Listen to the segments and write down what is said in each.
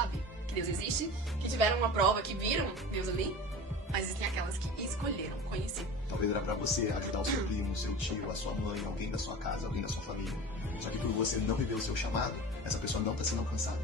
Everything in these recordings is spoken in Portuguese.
sabe que Deus existe, que tiveram uma prova, que viram Deus ali, mas existem aquelas que escolheram conhecer. Talvez era pra você ajudar o seu primo, o seu tio, a sua mãe, alguém da sua casa, alguém da sua família. Só que por você não viver o seu chamado, essa pessoa não está sendo alcançada.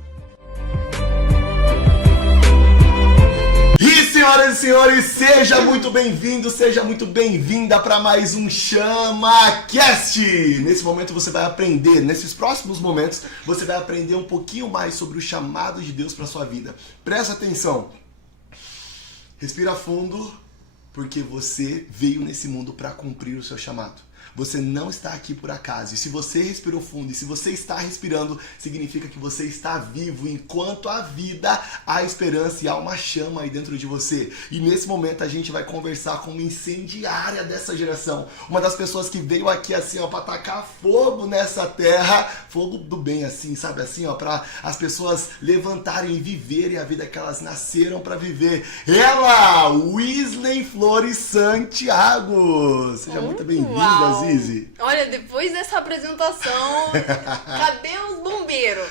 E senhoras e senhores, seja muito bem-vindo, seja muito bem-vinda para mais um ChamaCast! Nesse momento você vai aprender, nesses próximos momentos, você vai aprender um pouquinho mais sobre o chamado de Deus para sua vida. Presta atenção, respira fundo, porque você veio nesse mundo para cumprir o seu chamado. Você não está aqui por acaso. E se você respirou fundo, e se você está respirando, significa que você está vivo. Enquanto há vida, há esperança e há uma chama aí dentro de você. E nesse momento a gente vai conversar com uma incendiária dessa geração. Uma das pessoas que veio aqui assim, ó, para tacar fogo nessa terra. Fogo do bem, assim, sabe? Assim, ó, para as pessoas levantarem e viverem a vida que elas nasceram para viver. Ela, Wesley Flores Santiago. Seja muito bem-vinda, Zizi. Olha, depois dessa apresentação, cadê os bombeiros?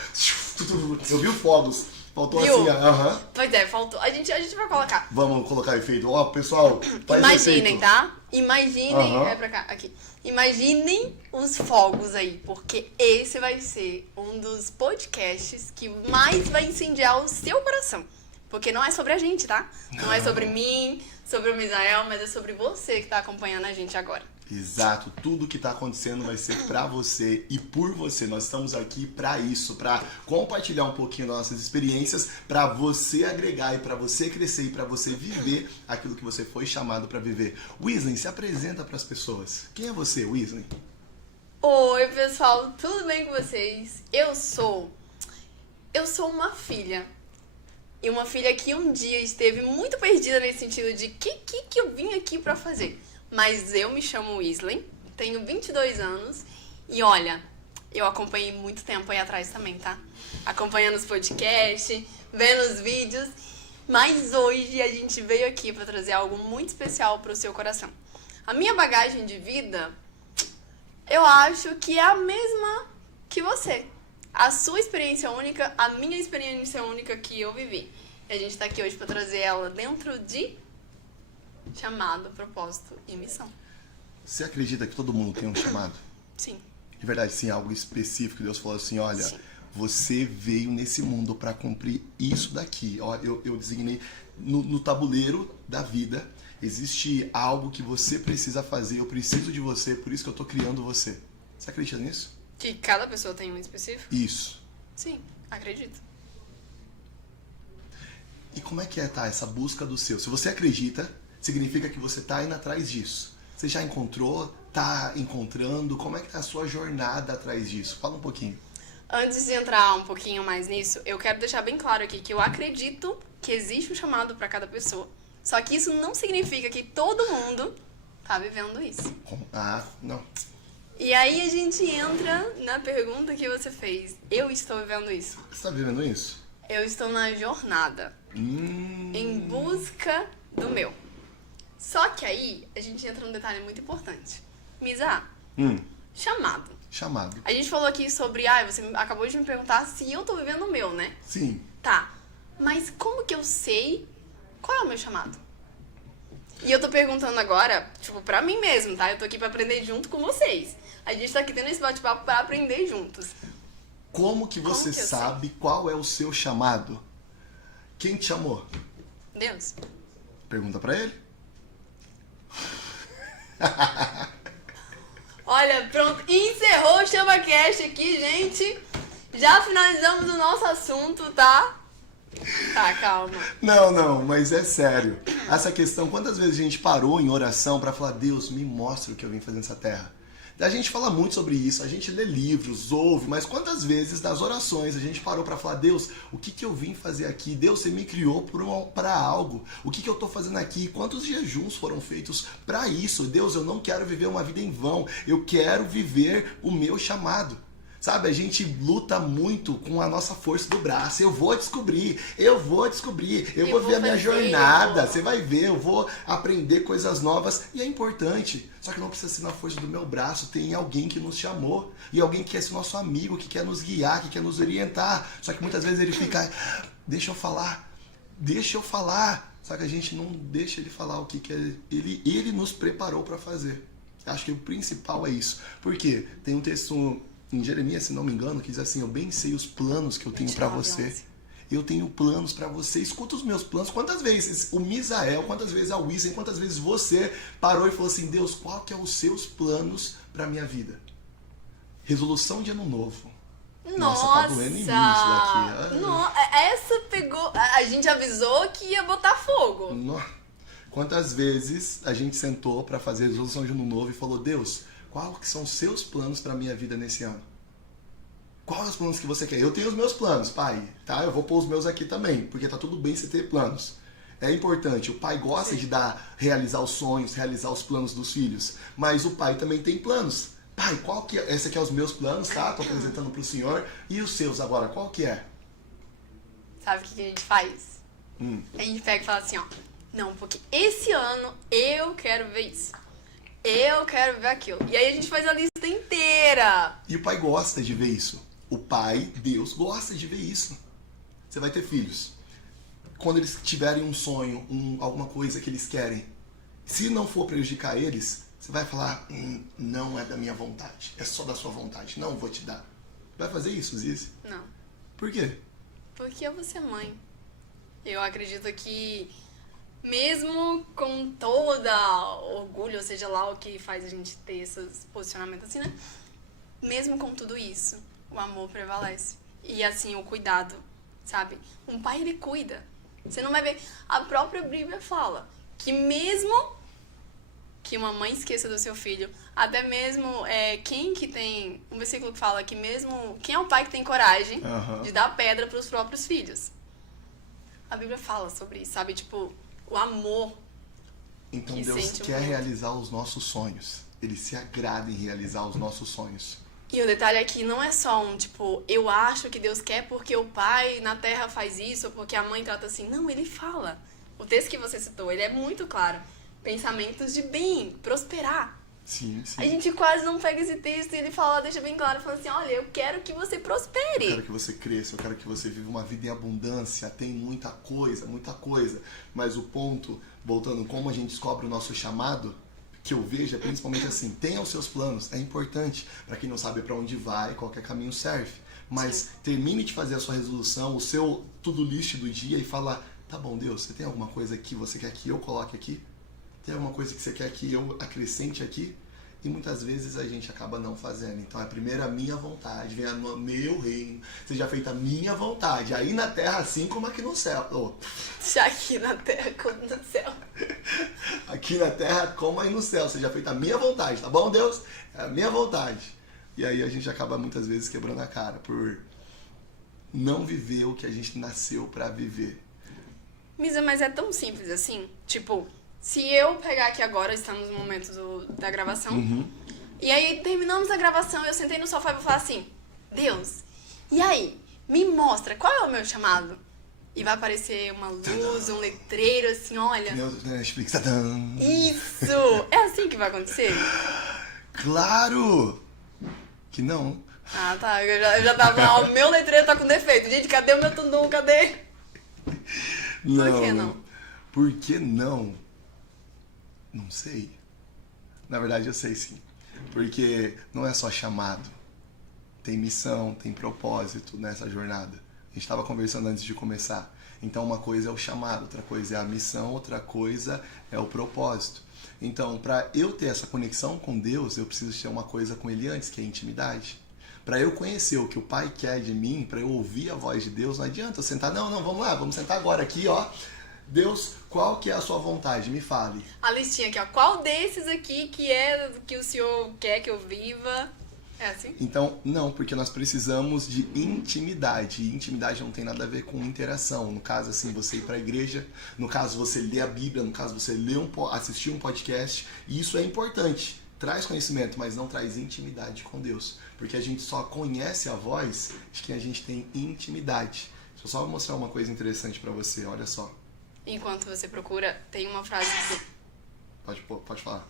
Eu vi fogos. Faltou Viu? assim, aham. Pois é, faltou. A gente vai colocar. Vamos colocar efeito. Ó, pessoal, faz Imaginem, efeito. tá? Imaginem, Aham. é pra cá, aqui. Imaginem os fogos aí, porque esse vai ser um dos podcasts que mais vai incendiar o seu coração. Porque não é sobre a gente, tá? Não é sobre mim, sobre o Misael, mas é sobre você que tá acompanhando a gente agora. Exato, tudo que está acontecendo vai ser para você e por você. Nós estamos aqui para isso, para compartilhar um pouquinho das nossas experiências, para você agregar e para você crescer e para você viver aquilo que você foi chamado para viver. Wesley, se apresenta para as pessoas. Quem é você, Wesley? Oi, pessoal, tudo bem com vocês? Eu sou uma filha. E uma filha que um dia esteve muito perdida nesse sentido de que eu vim aqui pra fazer. Mas eu me chamo Wesley, tenho 22 anos e olha, eu acompanhei muito tempo aí atrás também, tá? Acompanhando os podcasts, vendo os vídeos, mas hoje a gente veio aqui pra trazer algo muito especial pro seu coração. A minha bagagem de vida, eu acho que é a mesma que você. A sua experiência única, a minha experiência única que eu vivi. E a gente tá aqui hoje pra trazer ela dentro de chamado, propósito e missão. Você acredita que todo mundo tem um chamado? Sim. De verdade, sim, algo específico. Deus falou assim, olha, Sim. você veio nesse mundo para cumprir isso daqui. Ó, eu designei no tabuleiro da vida, existe algo que você precisa fazer, eu preciso de você, por isso que eu tô criando você. Você acredita nisso? Que cada pessoa tem um específico? Isso. Sim, acredito. E como é que é, tá, essa busca do seu? Se você acredita, significa que você tá indo atrás disso. Você já encontrou? Tá encontrando? Como é que tá a sua jornada atrás disso? Fala um pouquinho. Antes de entrar um pouquinho mais nisso, eu quero deixar bem claro aqui que eu acredito que existe um chamado para cada pessoa. Só que isso não significa que todo mundo tá vivendo isso. Ah, não. E aí a gente entra na pergunta que você fez. Eu estou vivendo isso? Você tá vivendo isso? Eu estou na jornada, em busca do meu. Só que aí a gente entra num detalhe muito importante. Misa, chamado. Chamado. A gente falou aqui sobre, você acabou de me perguntar se eu tô vivendo o meu, né? Sim. Tá, mas como que eu sei qual é o meu chamado? E eu tô perguntando agora, tipo, pra mim mesmo, tá? Eu tô aqui pra aprender junto com vocês. A gente tá aqui tendo esse bate-papo pra aprender juntos. Como que você que eu sabe qual é o seu chamado? Quem te chamou? Deus. Pergunta pra ele. Olha, pronto, encerrou o ChamaCast aqui, gente. Já finalizamos o nosso assunto, tá? Tá, calma. Não, mas é sério. Essa questão, quantas vezes a gente parou em oração pra falar, Deus, me mostra o que eu vim fazer nessa terra? A gente fala muito sobre isso, a gente lê livros, ouve, mas quantas vezes nas orações a gente parou pra falar, Deus, o que eu vim fazer aqui? Deus, você me criou pra algo. O que eu tô fazendo aqui? Quantos jejuns foram feitos pra isso? Deus, eu não quero viver uma vida em vão, eu quero viver o meu chamado. Sabe, a gente luta muito com a nossa força do braço. Eu vou descobrir, eu vou ver a minha jornada. Você vai ver, eu vou aprender coisas novas. E é importante. Só que não precisa ser na força do meu braço. Tem alguém que nos chamou. E alguém que quer ser nosso amigo, que quer nos guiar, que quer nos orientar. Só que muitas vezes ele fica... deixa eu falar, deixa eu falar. Só que a gente não deixa ele falar o que ele nos preparou para fazer. Acho que o principal é isso. Por quê? Tem um texto em Jeremias, se não me engano, que diz assim: eu bem sei os planos que eu tenho para você. Eu tenho planos para você. Escuta os meus planos. Quantas vezes o Misael, quantas vezes a Wissen, quantas vezes você parou e falou assim: Deus, qual que é os seus planos para minha vida? Resolução de ano novo. Nossa, tá doendo em mim isso daqui. Essa pegou... A gente avisou que ia botar fogo. Quantas vezes a gente sentou para fazer resolução de ano novo e falou: Deus, quais que são os seus planos para minha vida nesse ano? Quais os planos que você quer? Eu tenho os meus planos, pai, tá? Eu vou pôr os meus aqui também, porque tá tudo bem você ter planos. É importante, o pai gosta de realizar os sonhos, realizar os planos dos filhos, mas o pai também tem planos. Pai, qual que é? Esse aqui é os meus planos, tá? Tô apresentando pro senhor. E os seus agora, qual que é? Sabe o que a gente faz? A gente pega e fala assim, ó: não, porque esse ano eu quero ver isso. Eu quero ver aquilo. E aí a gente faz a lista inteira. E o pai gosta de ver isso. O pai, Deus, gosta de ver isso. Você vai ter filhos. Quando eles tiverem um sonho, alguma coisa que eles querem, se não for prejudicar eles, você vai falar: não é da minha vontade, é só da sua vontade, não vou te dar. Vai fazer isso, Zizi? Não. Por quê? Porque eu vou ser mãe. Eu acredito que, mesmo com toda orgulho, ou seja lá o que faz a gente ter esses posicionamentos assim, né? Mesmo com tudo isso, o amor prevalece. E assim, o cuidado, sabe? Um pai, ele cuida. Você não vai ver... A própria Bíblia fala que mesmo que uma mãe esqueça do seu filho, até mesmo quem que tem... Um versículo que fala que mesmo... Quem é o pai que tem coragem de dar pedra para os próprios filhos? A Bíblia fala sobre isso, sabe? Tipo, o amor. Então Deus quer realizar os nossos sonhos. Ele se agrada em realizar os nossos sonhos. E o detalhe aqui não é só tipo, eu acho que Deus quer porque o pai na terra faz isso, ou porque a mãe trata assim. Não, ele fala. O texto que você citou, ele é muito claro. Pensamentos de bem, prosperar. Sim, sim. A gente quase não pega esse texto e ele fala, deixa bem claro, fala assim: olha, eu quero que você prospere. Eu quero que você cresça, eu quero que você viva uma vida em abundância. Tem muita coisa, muita coisa. Mas o ponto, voltando, como a gente descobre o nosso chamado, que eu vejo é principalmente assim: tenha os seus planos, é importante. Para quem não sabe para onde vai, qualquer caminho serve. Mas termine de fazer a sua resolução, o seu to-do list do dia e fala: tá bom, Deus, você tem alguma coisa que você quer que eu coloque aqui? Tem alguma coisa que você quer que eu acrescente aqui? E muitas vezes a gente acaba não fazendo. Então é primeiro a minha vontade, venha no meu reino, seja feita a minha vontade, aí na terra assim como aqui no céu. Já aqui na terra como no céu. Aqui na terra como aí no céu, seja feita a minha vontade, tá bom, Deus? É a minha vontade. E aí a gente acaba muitas vezes quebrando a cara por não viver o que a gente nasceu pra viver. Misa, mas é tão simples assim, tipo... Se eu pegar aqui agora, estamos no momento da gravação, e aí terminamos a gravação, eu sentei no sofá e vou falar assim: Deus, e aí, me mostra, qual é o meu chamado? E vai aparecer uma luz, um letreiro assim, olha... Netflix. Isso! É assim que vai acontecer? Claro! Que não. Ah, tá, eu já tava... O meu letreiro tá com defeito. Gente, cadê o meu tundum? Cadê? Não. Por que não? Por que não? Não sei. Na verdade, eu sei sim. Porque não é só chamado. Tem missão, tem propósito nessa jornada. A gente estava conversando antes de começar. Então, uma coisa é o chamado, outra coisa é a missão, outra coisa é o propósito. Então, para eu ter essa conexão com Deus, eu preciso ter uma coisa com Ele antes, que é a intimidade. Para eu conhecer o que o Pai quer de mim, para eu ouvir a voz de Deus, não adianta eu sentar, não, vamos lá, vamos sentar agora aqui, ó. Deus, qual que é a sua vontade? Me fale. A listinha aqui, ó. Qual desses aqui que é que o Senhor quer que eu viva? É assim? Então, não, porque nós precisamos de intimidade. E intimidade não tem nada a ver com interação. No caso, assim, você ir para a igreja, no caso, você ler a Bíblia, no caso, você assistir um podcast. E isso é importante. Traz conhecimento, mas não traz intimidade com Deus. Porque a gente só conhece a voz de quem a gente tem intimidade. Deixa eu só mostrar uma coisa interessante para você, olha só. Enquanto você procura, tem uma frase... Pode falar.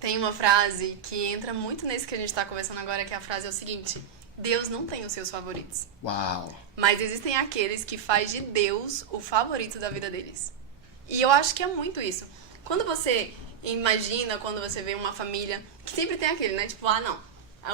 Tem uma frase que entra muito nesse que a gente tá conversando agora, que a frase é o seguinte: Deus não tem os seus favoritos. Uau! Mas existem aqueles que faz de Deus o favorito da vida deles. E eu acho que é muito isso. Quando você imagina, quando você vê uma família, que sempre tem aquele, né? Tipo, ah, não,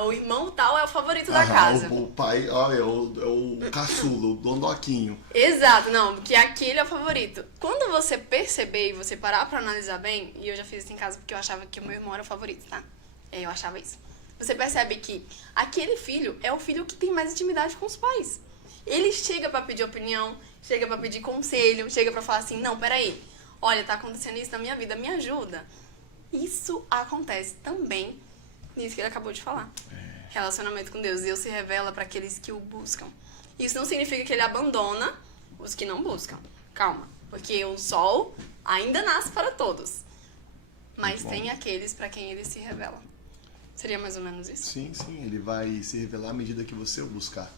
o irmão tal é o favorito da casa. O pai, olha, é o caçulo, o dondoquinho. Exato, não, porque aquele é o favorito. Quando você perceber e você parar pra analisar bem, e eu já fiz isso em casa porque eu achava que o meu irmão era o favorito, tá? Eu achava isso. Você percebe que aquele filho é o filho que tem mais intimidade com os pais. Ele chega pra pedir opinião, chega pra pedir conselho, chega pra falar assim, não, peraí, olha, tá acontecendo isso na minha vida, me ajuda. Isso acontece também nisso que ele acabou de falar. Relacionamento com Deus. Deus se revela para aqueles que o buscam. Isso não significa que ele abandona os que não buscam. Calma, porque o sol ainda nasce para todos. Mas tem aqueles para quem ele se revela. Seria mais ou menos isso? Sim, ele vai se revelar à medida que você o buscar.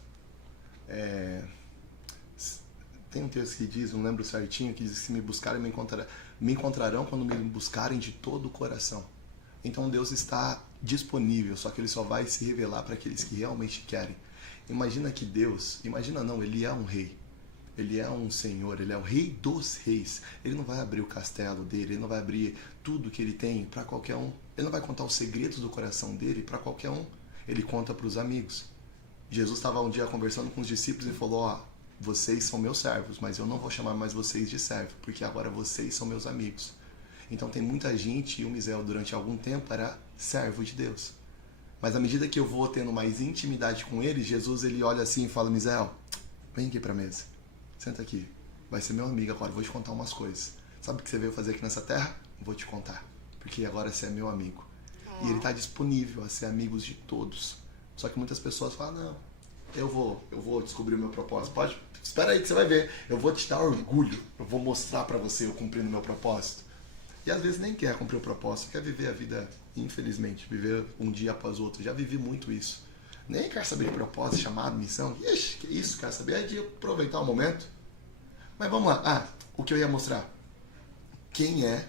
Tem um texto que diz, não lembro certinho, que diz que se me buscarem, me encontrarão quando me buscarem de todo o coração. Então Deus está disponível, só que ele só vai se revelar para aqueles que realmente querem. Imagina que Deus, imagina não, ele é um rei. Ele é um senhor, ele é o rei dos reis. Ele não vai abrir o castelo dele, ele não vai abrir tudo que ele tem para qualquer um. Ele não vai contar os segredos do coração dele para qualquer um. Ele conta para os amigos. Jesus estava um dia conversando com os discípulos e falou, ó, vocês são meus servos, mas eu não vou chamar mais vocês de servo, porque agora vocês são meus amigos. Então tem muita gente, e o Misael durante algum tempo era servo de Deus. Mas à medida que eu vou tendo mais intimidade com ele, Jesus ele olha assim e fala, Misael, vem aqui pra mesa, senta aqui, vai ser meu amigo agora, vou te contar umas coisas. Sabe o que você veio fazer aqui nessa terra? Vou te contar, porque agora você é meu amigo. E ele está disponível a ser amigo de todos. Só que muitas pessoas falam, não, eu vou descobrir o meu propósito. Pode, espera aí que você vai ver, eu vou te dar orgulho, eu vou mostrar pra você eu cumprindo o meu propósito. E às vezes nem quer cumprir o propósito, quer viver a vida, infelizmente, viver um dia após o outro. Já vivi muito isso. Nem quer saber de propósito, chamado, missão. Ixi, que isso, quer saber é de aproveitar o momento. Mas vamos lá. O que eu ia mostrar. Quem é?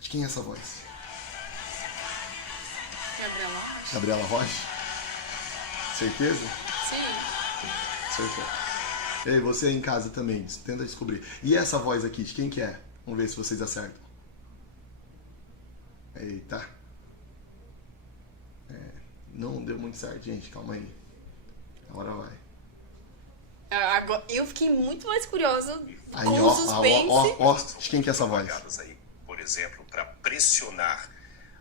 De quem é essa voz? Gabriela Rocha. Gabriela Rocha? Certeza? Sim. Certeza. E aí, você aí em casa também, tenta descobrir. E essa voz aqui, de quem que é? Vamos ver se vocês acertam. Eita. Não deu muito certo, gente. Calma aí. Agora vai. Agora, eu fiquei muito mais curiosa Aí, com o suspense. De quem que é essa voz? Aí, por exemplo, para pressionar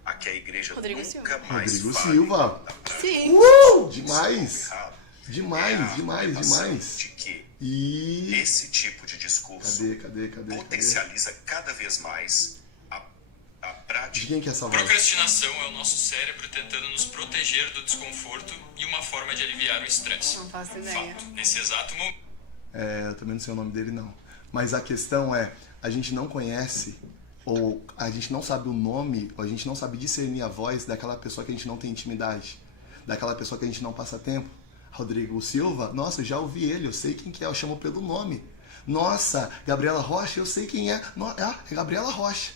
a que a igreja Rodrigo nunca Silva. mais Rodrigo fale Silva. da Sim. Demais. Demais. De que E... esse tipo de discurso Cadê? potencializa cada vez mais a De prática. quem que é essa voz? Procrastinação é o nosso cérebro tentando nos proteger do desconforto e uma forma de aliviar o estresse. Não faço ideia. Fato. Nesse exato momento. Eu também não sei o nome dele, não. Mas a questão é, a gente não conhece, ou a gente não sabe o nome, ou a gente não sabe discernir a voz daquela pessoa que a gente não tem intimidade, daquela pessoa que a gente não passa tempo. Rodrigo Silva, nossa, eu já ouvi ele, eu sei quem que é, eu chamo pelo nome. Nossa, Gabriela Rocha, eu sei quem é. É Gabriela Rocha.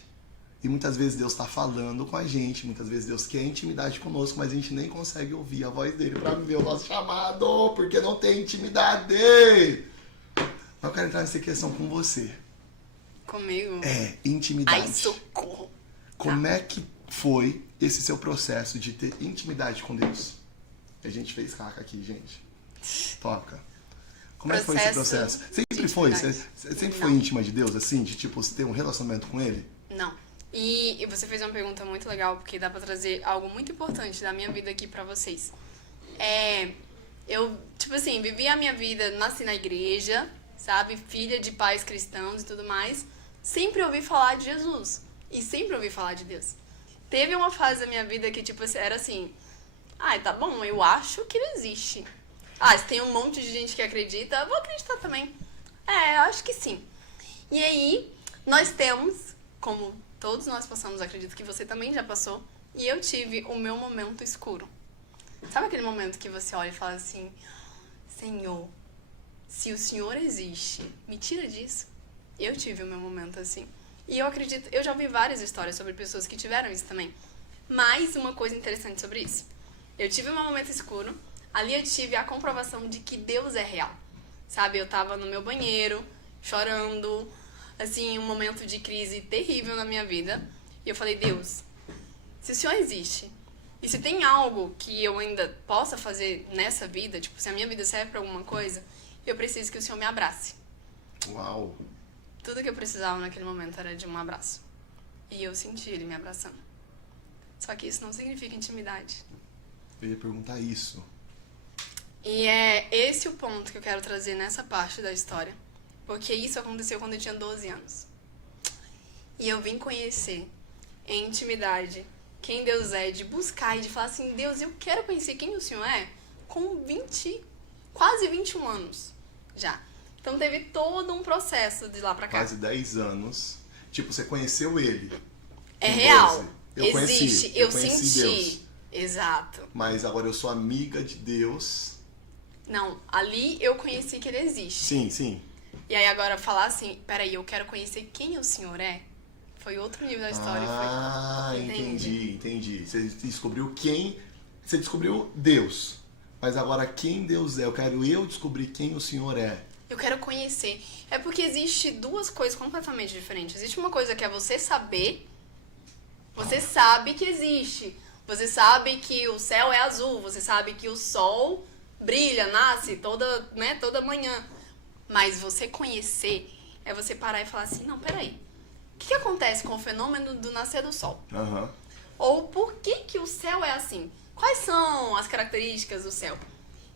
E muitas vezes Deus está falando com a gente, muitas vezes Deus quer intimidade conosco, mas a gente nem consegue ouvir a voz dele para viver o nosso chamado, porque não tem intimidade. Eu quero entrar nessa questão com você. Comigo? Intimidade. Ai, socorro. Como é que foi esse seu processo de ter intimidade com Deus? A gente fez caca aqui, gente. Toca. Como é que foi esse processo? Sempre foi? Você sempre foi íntima de Deus, assim? De tipo, você ter um relacionamento com Ele? Não. E você fez uma pergunta muito legal, porque dá pra trazer algo muito importante da minha vida aqui pra vocês. Eu, tipo assim, vivi a minha vida, nasci na igreja, sabe? Filha de pais cristãos e tudo mais. Sempre ouvi falar de Jesus. E sempre ouvi falar de Deus. Teve uma fase da minha vida que, tipo, era assim... tá bom, eu acho que ele existe. Se tem um monte de gente que acredita, eu vou acreditar também. Eu acho que sim. E aí, nós temos, como todos nós passamos, acredito que você também já passou, e eu tive o meu momento escuro. Sabe aquele momento que você olha e fala assim, Senhor, se o Senhor existe, me tira disso? Eu tive o meu momento assim. E eu acredito, eu já ouvi várias histórias sobre pessoas que tiveram isso também. Mas uma coisa interessante sobre isso. Eu tive um momento escuro, ali eu tive a comprovação de que Deus é real. Sabe, eu tava no meu banheiro, chorando, assim, um momento de crise terrível na minha vida. E eu falei, Deus, se o Senhor existe, e se tem algo que eu ainda possa fazer nessa vida, tipo, se a minha vida serve pra alguma coisa, eu preciso que o Senhor me abrace. Uau. Tudo que eu precisava naquele momento era de um abraço. E eu senti ele me abraçando. Só que isso não significa intimidade. Eu ia perguntar isso. E é esse o ponto que eu quero trazer nessa parte da história. Porque isso aconteceu quando eu tinha 12 anos. E eu vim conhecer em intimidade quem Deus é, de buscar e de falar assim, Deus, eu quero conhecer quem o Senhor é com quase 21 anos já. Então teve todo um processo de lá pra cá. Quase 10 anos. Tipo, você conheceu ele. É com real. 12. Eu Existe. conheci, eu conheci senti. Deus. Exato. Mas agora eu sou amiga de Deus. Não, ali eu conheci que ele existe. Sim, sim. E aí agora falar assim, peraí, eu quero conhecer quem o Senhor é, foi outro nível da história. Foi... Entendi. Você descobriu quem... Você descobriu Deus. Mas agora quem Deus é? Eu quero descobrir quem o Senhor é. Eu quero conhecer. É porque existe duas coisas completamente diferentes. Existe uma coisa que é você saber. Você sabe que existe. Você sabe que o céu é azul. Você sabe que o sol brilha, nasce toda manhã. Mas você conhecer é você parar e falar assim, não, peraí. O que acontece com o fenômeno do nascer do sol? Aham. Ou por que o céu é assim? Quais são as características do céu?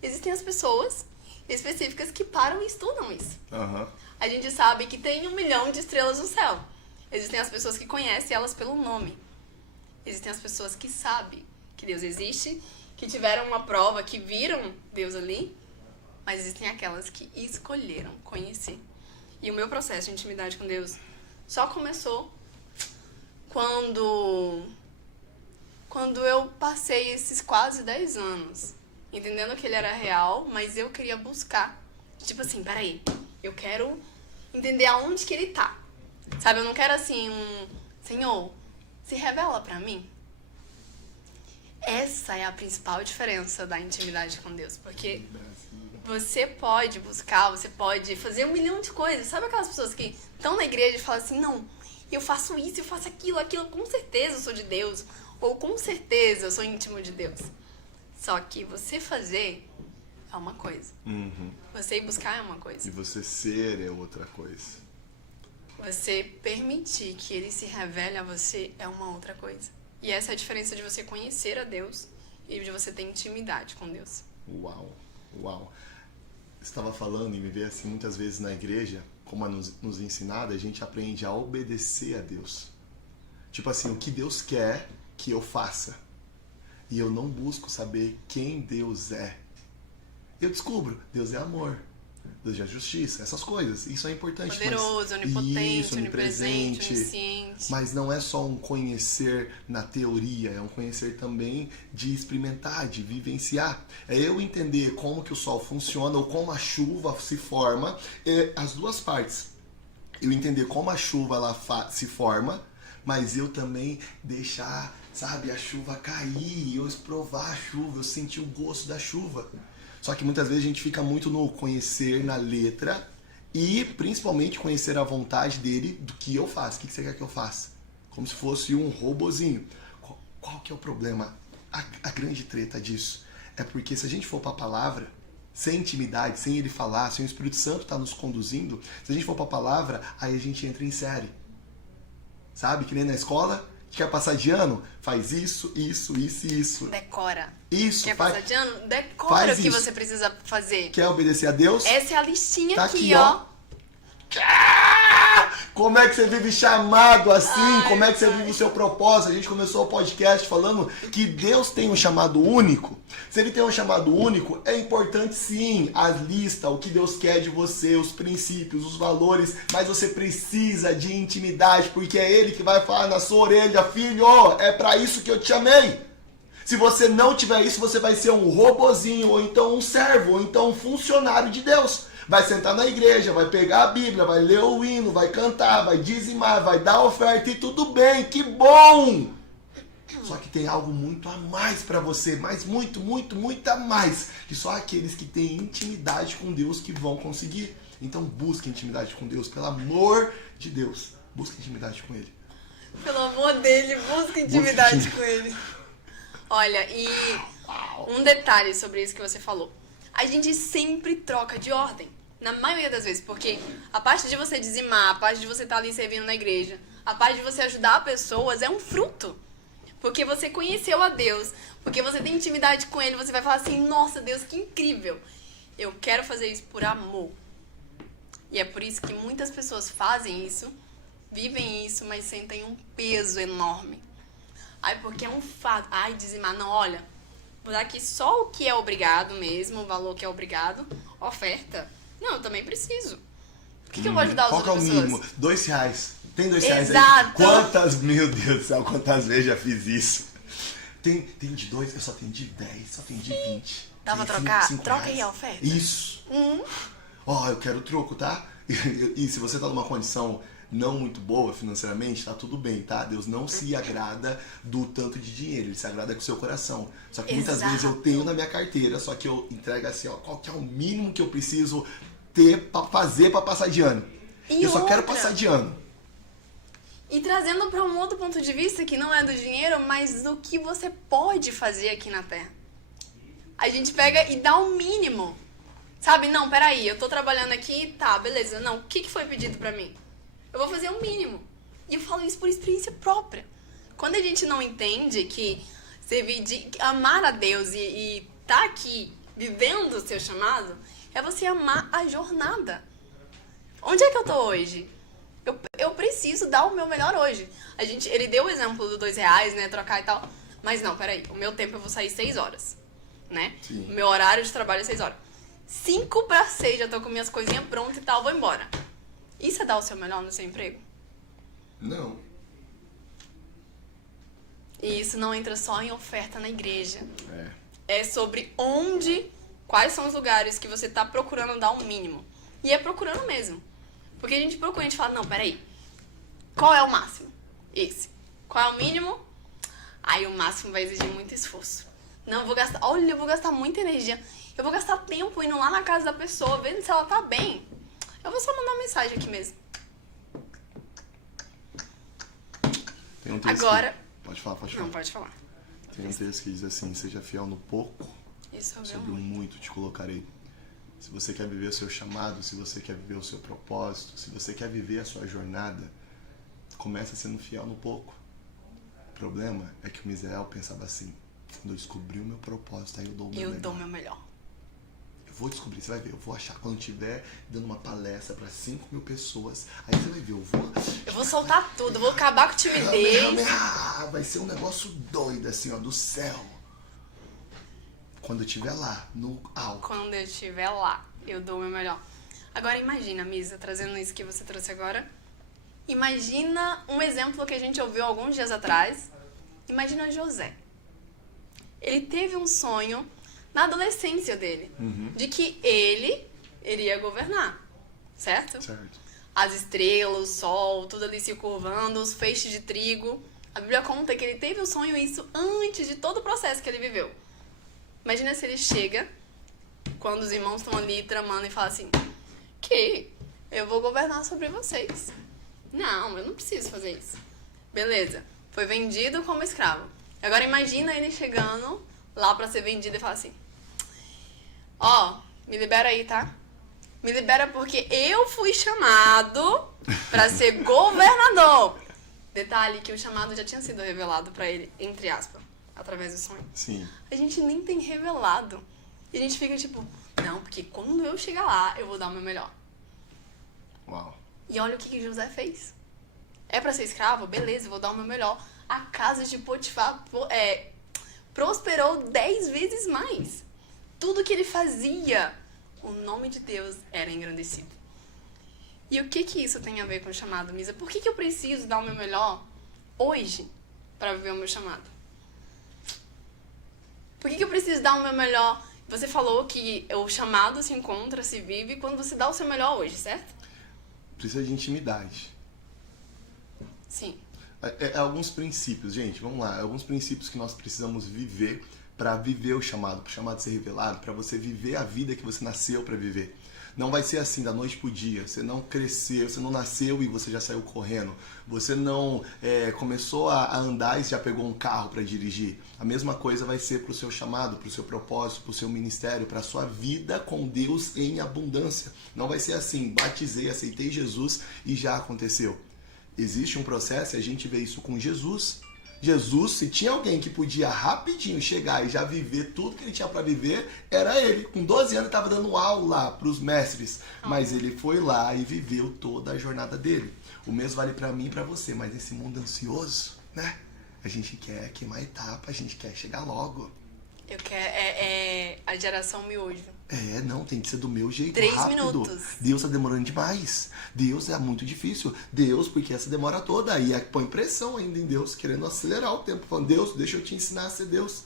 Existem as pessoas específicas que param e estudam isso. Aham. A gente sabe que tem 1 milhão de estrelas no céu. Existem as pessoas que conhecem elas pelo nome. Existem as pessoas que sabem que Deus existe, que tiveram uma prova, que viram Deus ali. Mas existem aquelas que escolheram conhecer. E o meu processo de intimidade com Deus só começou quando eu passei esses quase 10 anos entendendo que ele era real, mas eu queria buscar. Tipo assim, peraí, eu quero entender aonde que ele tá. Sabe, eu não quero assim, Senhor, se revela pra mim. Essa é a principal diferença da intimidade com Deus, porque você pode buscar, você pode fazer 1 milhão de coisas. Sabe aquelas pessoas que estão na igreja e falam assim, não, eu faço isso, eu faço aquilo, com certeza eu sou de Deus, ou com certeza eu sou íntimo de Deus. Só que você fazer é uma coisa. Uhum. Você ir buscar é uma coisa. E você ser é outra coisa. Você permitir que ele se revele a você é uma outra coisa. E essa é a diferença de você conhecer a Deus e de você ter intimidade com Deus. Uau. Você estava falando e me vê assim muitas vezes na igreja, como é nos ensinado, a gente aprende a obedecer a Deus. Tipo assim, o que Deus quer que eu faça. E eu não busco saber quem Deus é. Eu descubro, Deus é amor, Deus é justiça, essas coisas. Isso é importante. Poderoso, onipotente, onipresente, onisciente. Mas não é só um conhecer na teoria, é um conhecer também de experimentar, de vivenciar. É eu entender como que o sol funciona ou como a chuva se forma. As duas partes. Eu entender como a chuva ela se forma, mas eu também deixar, sabe, a chuva cair, eu provar a chuva, eu sentir o gosto da chuva. Só que muitas vezes a gente fica muito no conhecer na letra e principalmente conhecer a vontade dele do que eu faço. O que você quer que eu faça? Como se fosse um robozinho. Qual que é o problema? A grande treta disso é porque se a gente for para a palavra, sem intimidade, sem ele falar, sem o Espírito Santo estar nos conduzindo, se a gente for para a palavra, aí a gente entra em série. Sabe? Que nem na escola, quer passar de ano? Faz isso. Decora. Isso, quer faz, passar de ano? Decora o que isso. você precisa fazer. Quer obedecer a Deus? Essa é a listinha Tá aqui, ó. Como é que você vive chamado assim? Ai, como é que você pai. vive o seu propósito? A gente começou o podcast falando que Deus tem um chamado único. Se ele tem um chamado único, é importante sim as listas, o que Deus quer de você, os princípios, os valores, mas você precisa de intimidade, porque é ele que vai falar na sua orelha, filho, é pra isso que eu te chamei. Se você não tiver isso, você vai ser um robozinho, ou então um servo, ou então um funcionário de Deus. Vai sentar na igreja, vai pegar a Bíblia, vai ler o hino, vai cantar, vai dizimar, vai dar oferta e tudo bem, que bom! Só que tem algo muito a mais pra você, mas muito, muito, muito a mais. Que só aqueles que têm intimidade com Deus que vão conseguir. Então busque intimidade com Deus, pelo amor de Deus. Busque intimidade com Ele. Pelo amor dele, busca intimidade com ele. Olha, e um detalhe sobre isso que você falou. A gente sempre troca de ordem. Na maioria das vezes, porque a parte de você dizimar, a parte de você estar ali servindo na igreja, a parte de você ajudar pessoas é um fruto. Porque você conheceu a Deus, porque você tem intimidade com Ele, você vai falar assim, nossa Deus, que incrível. Eu quero fazer isso por amor. E é por isso que muitas pessoas fazem isso, vivem isso, mas sentem um peso enorme. Ai, porque é um fato. Ai, dizimar, não, olha, vou dar aqui só o que é obrigado mesmo, o valor que é obrigado, oferta. Não, eu também preciso. Por que eu vou ajudar as Qual que é o outras mínimo? pessoas? R$2. Tem R$2 aí? Exato. Meu Deus do céu, quantas vezes já fiz isso? Tem de 2, eu só tenho de 10, só tenho de 20. Dá pra Tem trocar? cinco Troca reais. aí a oferta. Isso. Ó, eu quero troco, tá? E se você tá numa condição não muito boa financeiramente, tá tudo bem, tá? Deus não se agrada do tanto de dinheiro, Ele se agrada com o seu coração. Só que muitas Exato. vezes eu tenho na minha carteira, só que eu entrego assim, ó, qual que é o mínimo que eu preciso ter pra fazer pra passar de ano? E eu só quero outra? passar de ano. E trazendo para um outro ponto de vista que não é do dinheiro, mas do que você pode fazer aqui na Terra. A gente pega e dá o mínimo. Sabe? Não, peraí, eu tô trabalhando aqui, tá, beleza. Não, o que foi pedido pra mim? Eu vou fazer o mínimo. E eu falo isso por experiência própria. Quando a gente não entende que servir de amar a Deus e tá aqui vivendo o seu chamado, é você amar a jornada. Onde é que eu tô hoje? Eu preciso dar o meu melhor hoje. Ele deu o exemplo do R$2, né, trocar e tal. Mas não, peraí, o meu tempo eu vou sair 6 horas, né? Sim. O meu horário de trabalho é 6 horas. 5 para 6, já tô com minhas coisinhas prontas e tal, vou embora. Isso é dar o seu melhor no seu emprego? Não. E isso não entra só em oferta na igreja. É. É sobre quais são os lugares que você tá procurando dar o mínimo. E é procurando mesmo. Porque a gente procura, a gente fala, não, peraí, qual é o máximo? Esse. Qual é o mínimo? Aí o máximo vai exigir muito esforço. Não, eu vou gastar muita energia. Eu vou gastar tempo indo lá na casa da pessoa, vendo se ela tá bem. Eu vou só mandar uma mensagem aqui mesmo. Tem um texto Agora... Pode falar. Não, pode falar. Tem um texto que diz assim, seja fiel no pouco, Isso é sobre o muito te colocarei. Se você quer viver o seu chamado, se você quer viver o seu propósito, se você quer viver a sua jornada, começa sendo fiel no pouco. O problema é que o Misael pensava assim, quando eu descobri o meu propósito, aí eu dou o meu melhor. Eu dou o meu melhor. Eu vou descobrir, você vai ver, eu vou achar quando eu estiver dando uma palestra para 5.000 pessoas, aí você vai ver, Eu vou soltar tudo, eu vou acabar com timidez. vai ser um negócio doido assim, ó, do céu. Quando eu estiver lá, no alto. Quando eu estiver lá, eu dou o meu melhor. Agora imagina, Misa, trazendo isso que você trouxe agora. Imagina um exemplo que a gente ouviu alguns dias atrás. Imagina José. Ele teve um sonho na adolescência dele, de que ele iria governar, certo? Certo. As estrelas, o sol, tudo ali se curvando, os feixes de trigo. A Bíblia conta que ele teve um sonho isso antes de todo o processo que ele viveu. Imagina se ele chega, quando os irmãos estão ali tramando e fala assim, que eu vou governar sobre vocês. Não, eu não preciso fazer isso. Beleza, foi vendido como escravo. Agora imagina ele chegando lá pra ser vendido e falar assim, ó, me libera aí, tá? Me libera porque eu fui chamado pra ser governador. Detalhe que o chamado já tinha sido revelado pra ele, entre aspas, através do sonho. Sim. A gente nem tem revelado. E a gente fica tipo, não, porque quando eu chegar lá, eu vou dar o meu melhor. Uau. E olha o que José fez. É pra ser escravo? Beleza, eu vou dar o meu melhor. A casa de Potifar prosperou 10 vezes mais. Tudo que ele fazia, o nome de Deus era engrandecido. E o que isso tem a ver com o chamado, Misa? Por que eu preciso dar o meu melhor hoje pra viver o meu chamado? Por que eu preciso dar o meu melhor? Você falou que o chamado se encontra, se vive quando você dá o seu melhor hoje, certo? Precisa de intimidade. Sim. Alguns princípios, gente, vamos lá. Alguns princípios que nós precisamos viver para viver o chamado ser revelado, para você viver a vida que você nasceu para viver. Não vai ser assim da noite pro dia. Você não cresceu, você não nasceu e você já saiu correndo. Você não começou a andar e já pegou um carro para dirigir. A mesma coisa vai ser pro seu chamado, pro seu propósito, pro seu ministério, pra sua vida com Deus em abundância. Não vai ser assim, batizei, aceitei Jesus e já aconteceu. Existe um processo e a gente vê isso com Jesus. Jesus, se tinha alguém que podia rapidinho chegar e já viver tudo que ele tinha para viver, era ele. Com 12 anos ele estava dando aula para os mestres, mas ele foi lá e viveu toda a jornada dele. O mesmo vale para mim e para você, mas nesse mundo ansioso, né? A gente quer queimar etapa, a gente quer chegar logo. Eu quero... a geração miojo. Não, tem que ser do meu jeito, 3 rápido. minutos. Deus tá demorando demais. Deus é muito difícil. Deus, porque essa demora toda. Aí põe pressão ainda em Deus, querendo acelerar o tempo. Falando, Deus, deixa eu te ensinar a ser Deus.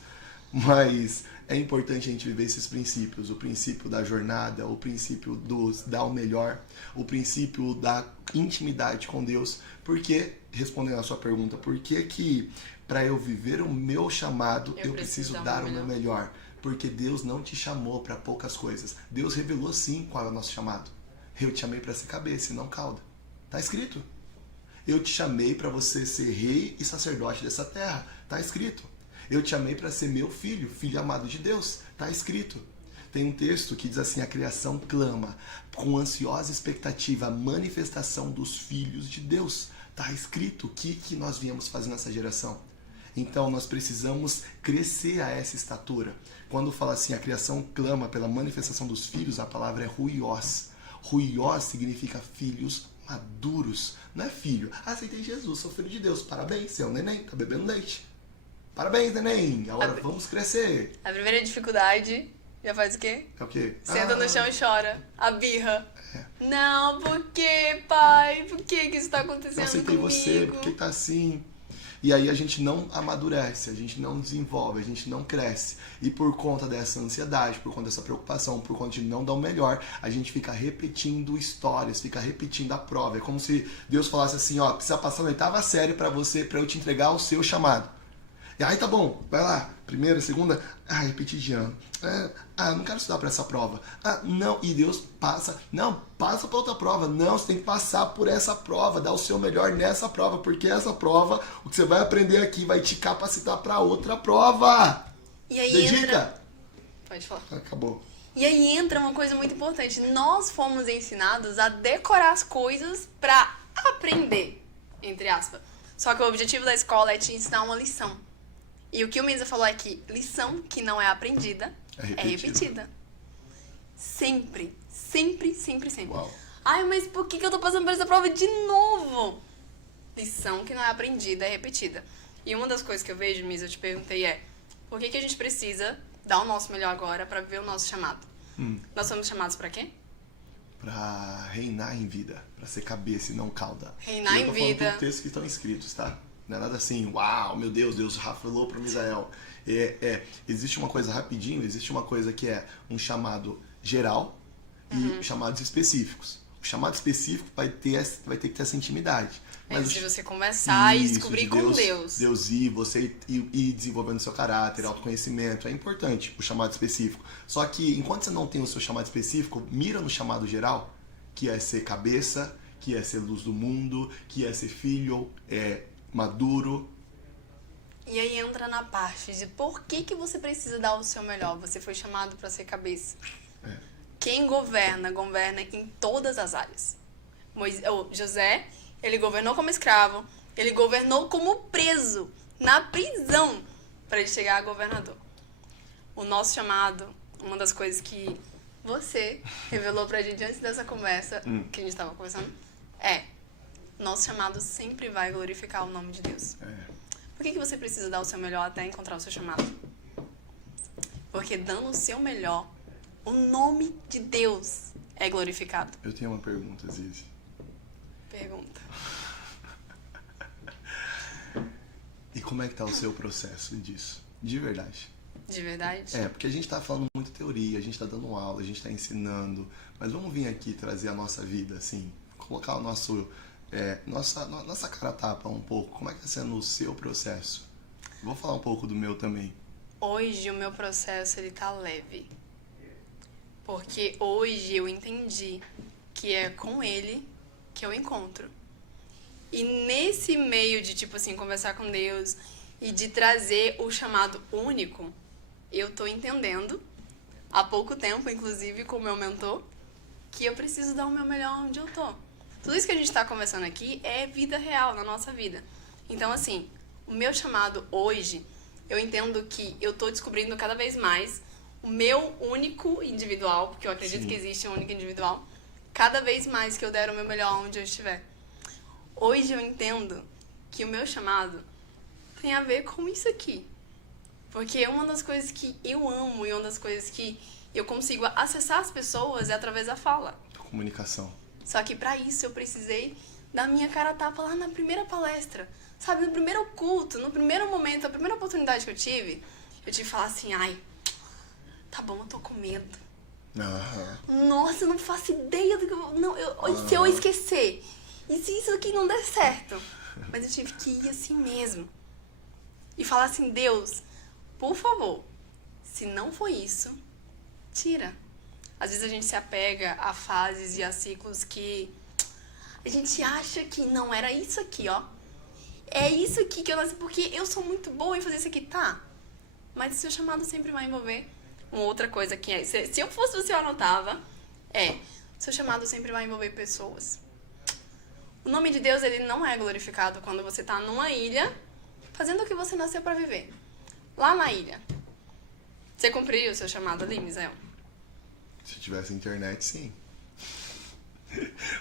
Mas é importante a gente viver esses princípios. O princípio da jornada, o princípio do dar o melhor, o princípio da intimidade com Deus. Porque, respondendo a sua pergunta, por que para eu viver o meu chamado, eu preciso dar o meu melhor? Porque Deus não te chamou para poucas coisas. Deus revelou sim qual é o nosso chamado. Eu te chamei para ser cabeça e não cauda. Tá escrito. Eu te chamei para você ser rei e sacerdote dessa terra. Tá escrito. Eu te chamei para ser meu filho, filho amado de Deus. Tá escrito. Tem um texto que diz assim, a criação clama com ansiosa expectativa a manifestação dos filhos de Deus. Tá escrito o que nós viemos fazer nessa geração. Então nós precisamos crescer a essa estatura. Quando fala assim, a criação clama pela manifestação dos filhos, a palavra é ruiós. Ruiós significa filhos maduros. Não é filho. Aceitei Jesus, sou filho de Deus. Parabéns, você é um neném, tá bebendo leite. Parabéns, neném. Agora vamos crescer. A primeira dificuldade já faz o quê? É o quê? Senta no chão e chora. A birra. Não, por que, pai? Por que isso tá acontecendo Eu aceitei comigo? você, por que tá assim? E aí a gente não amadurece, a gente não desenvolve, a gente não cresce. E por conta dessa ansiedade, por conta dessa preocupação, por conta de não dar o melhor, a gente fica repetindo histórias, fica repetindo a prova. É como se Deus falasse assim, ó, precisa passar na 8ª série pra eu te entregar o seu chamado. E aí tá bom, vai lá, primeira, segunda, repetir de ano. Não quero estudar para essa prova. Não, e Deus passa para outra prova. Não, você tem que passar por essa prova, dar o seu melhor nessa prova, porque essa prova, o que você vai aprender aqui vai te capacitar para outra prova. E aí Dedica. Pode falar. Acabou. E aí entra uma coisa muito importante. Nós fomos ensinados a decorar as coisas para aprender, entre aspas. Só que o objetivo da escola é te ensinar uma lição. E o que o Menza falou é que lição que não é aprendida é repetida. Sempre. Sempre, sempre, sempre. Uau. Ai, mas por que eu tô passando por essa prova de novo? Lição que não é aprendida é repetida. E uma das coisas que eu vejo, Menza, eu te perguntei por que a gente precisa dar o nosso melhor agora pra ver o nosso chamado? Nós somos chamados pra quê? Pra reinar em vida, pra ser cabeça e não cauda. Reinar em vida. Eu tô falando textos que estão escritos, tá? Não é nada assim, uau, meu Deus, Deus falou para Misael. Existe uma coisa rapidinho, existe uma coisa que é um chamado geral e chamados específicos. O chamado específico vai ter que ter essa intimidade. Mas de você conversar e descobrir com Deus. Deus ir, você ir desenvolvendo seu caráter, autoconhecimento, é importante o chamado específico. Só que enquanto você não tem o seu chamado específico, mira no chamado geral, que é ser cabeça, que é ser luz do mundo, que é ser filho, maduro. E aí entra na parte de por que você precisa dar o seu melhor. Você foi chamado para ser cabeça. Quem governa em todas as áreas. José, ele governou como escravo, ele governou como preso, na prisão, para ele chegar a governador. O nosso chamado, uma das coisas que você revelou pra gente antes dessa conversa, que a gente estava conversando, nosso chamado sempre vai glorificar o nome de Deus. Por que você precisa dar o seu melhor até encontrar o seu chamado? Porque dando o seu melhor, o nome de Deus é glorificado. Eu tenho uma pergunta, Zizi. Pergunta. E como é que tá o seu processo disso? De verdade. De verdade? Porque a gente tá falando muita teoria, a gente tá dando aula, a gente tá ensinando, mas vamos vir aqui trazer a nossa vida, assim, colocar o nosso nossa cara tapa um pouco. Como é que tá sendo o seu processo? Vou falar um pouco do meu também. Hoje o meu processo ele tá leve. Porque hoje eu entendi que é com ele que eu encontro. E nesse meio de, tipo assim, conversar com Deus e de trazer o chamado único, eu tô entendendo, há pouco tempo, inclusive, com o meu mentor, que eu preciso dar o meu melhor onde eu tô. Tudo isso que a gente tá conversando aqui é vida real, na nossa vida. Então, assim, o meu chamado hoje, eu entendo que eu tô descobrindo cada vez mais o meu único individual, porque eu acredito que existe um único individual, cada vez mais que eu der o meu melhor onde eu estiver. Hoje eu entendo que o meu chamado tem a ver com isso aqui. Porque é uma das coisas que eu amo e uma das coisas que eu consigo acessar as pessoas é através da fala. Comunicação. Só que pra isso eu precisei dar minha cara a tapa lá na primeira palestra. Sabe, no primeiro culto, no primeiro momento, a primeira oportunidade que eu tive que falar assim, ai, tá bom, eu tô com medo. Nossa, eu não faço ideia do que se eu esquecer. E se isso aqui não der certo? Mas eu tive que ir assim mesmo. E falar assim, Deus, por favor, se não for isso, tira. Às vezes a gente se apega a fases e a ciclos que a gente acha que não era isso aqui, ó. É isso aqui que eu nasci, porque eu sou muito boa em fazer isso aqui, tá? Mas o seu chamado sempre vai envolver uma outra coisa que é... Se eu fosse você, eu anotava. O seu chamado sempre vai envolver pessoas. O nome de Deus, ele não é glorificado quando você tá numa ilha fazendo o que você nasceu pra viver. Lá na ilha. Você cumpriu o seu chamado ali, Misael? Se tivesse internet, sim.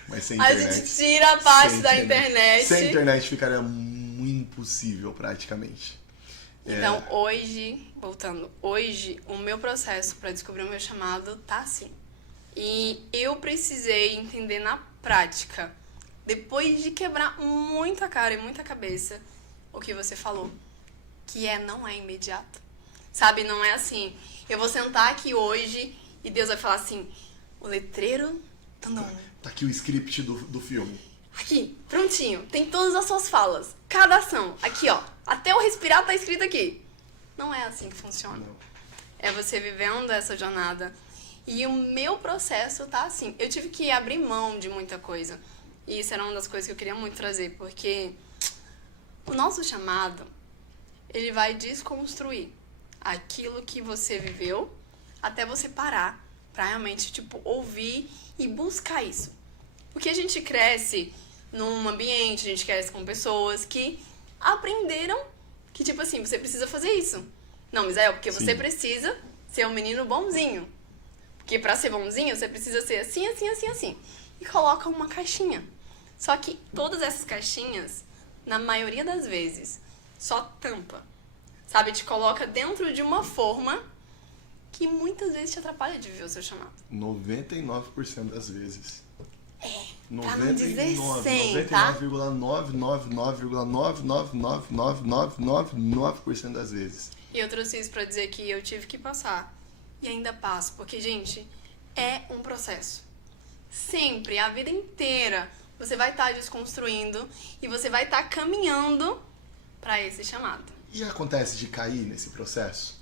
Mas sem A internet... gente tira a parte da internet. Sem internet ficaria impossível, praticamente. Então, hoje, voltando, hoje o meu processo para descobrir o meu chamado tá assim. E eu precisei entender na prática, depois de quebrar muito a cara e muita cabeça, o que você falou, que não é imediato. Sabe, não é assim, eu vou sentar aqui hoje e Deus vai falar assim, o letreiro... Tá aqui o script do filme. Aqui, prontinho, tem todas as suas falas, cada ação, aqui ó, até o respirar tá escrito aqui. Não é assim que funciona. Não. É você vivendo essa jornada. E o meu processo tá assim, eu tive que abrir mão de muita coisa. E isso era uma das coisas que eu queria muito trazer, porque o nosso chamado, ele vai desconstruir aquilo que você viveu até você parar pra realmente, tipo, ouvir e buscar isso. Porque a gente cresce num ambiente, a gente cresce com pessoas que aprenderam que, tipo assim, você precisa fazer isso. Não, Misael, porque você precisa ser um menino bonzinho. Porque pra ser bonzinho, você precisa ser assim, assim, assim, assim. E coloca uma caixinha. Só que todas essas caixinhas, na maioria das vezes, só tampa. Sabe? Te coloca dentro de uma forma que muitas vezes te atrapalha de viver o seu chamado. 99% das vezes. Pra não dizer 100, tá? 99,999999999% das vezes. E eu trouxe isso pra dizer que eu tive que passar. E ainda passo, porque, gente, é um processo. Sempre, a vida inteira, você vai estar desconstruindo e você vai estar caminhando pra esse chamado. E acontece de cair nesse processo?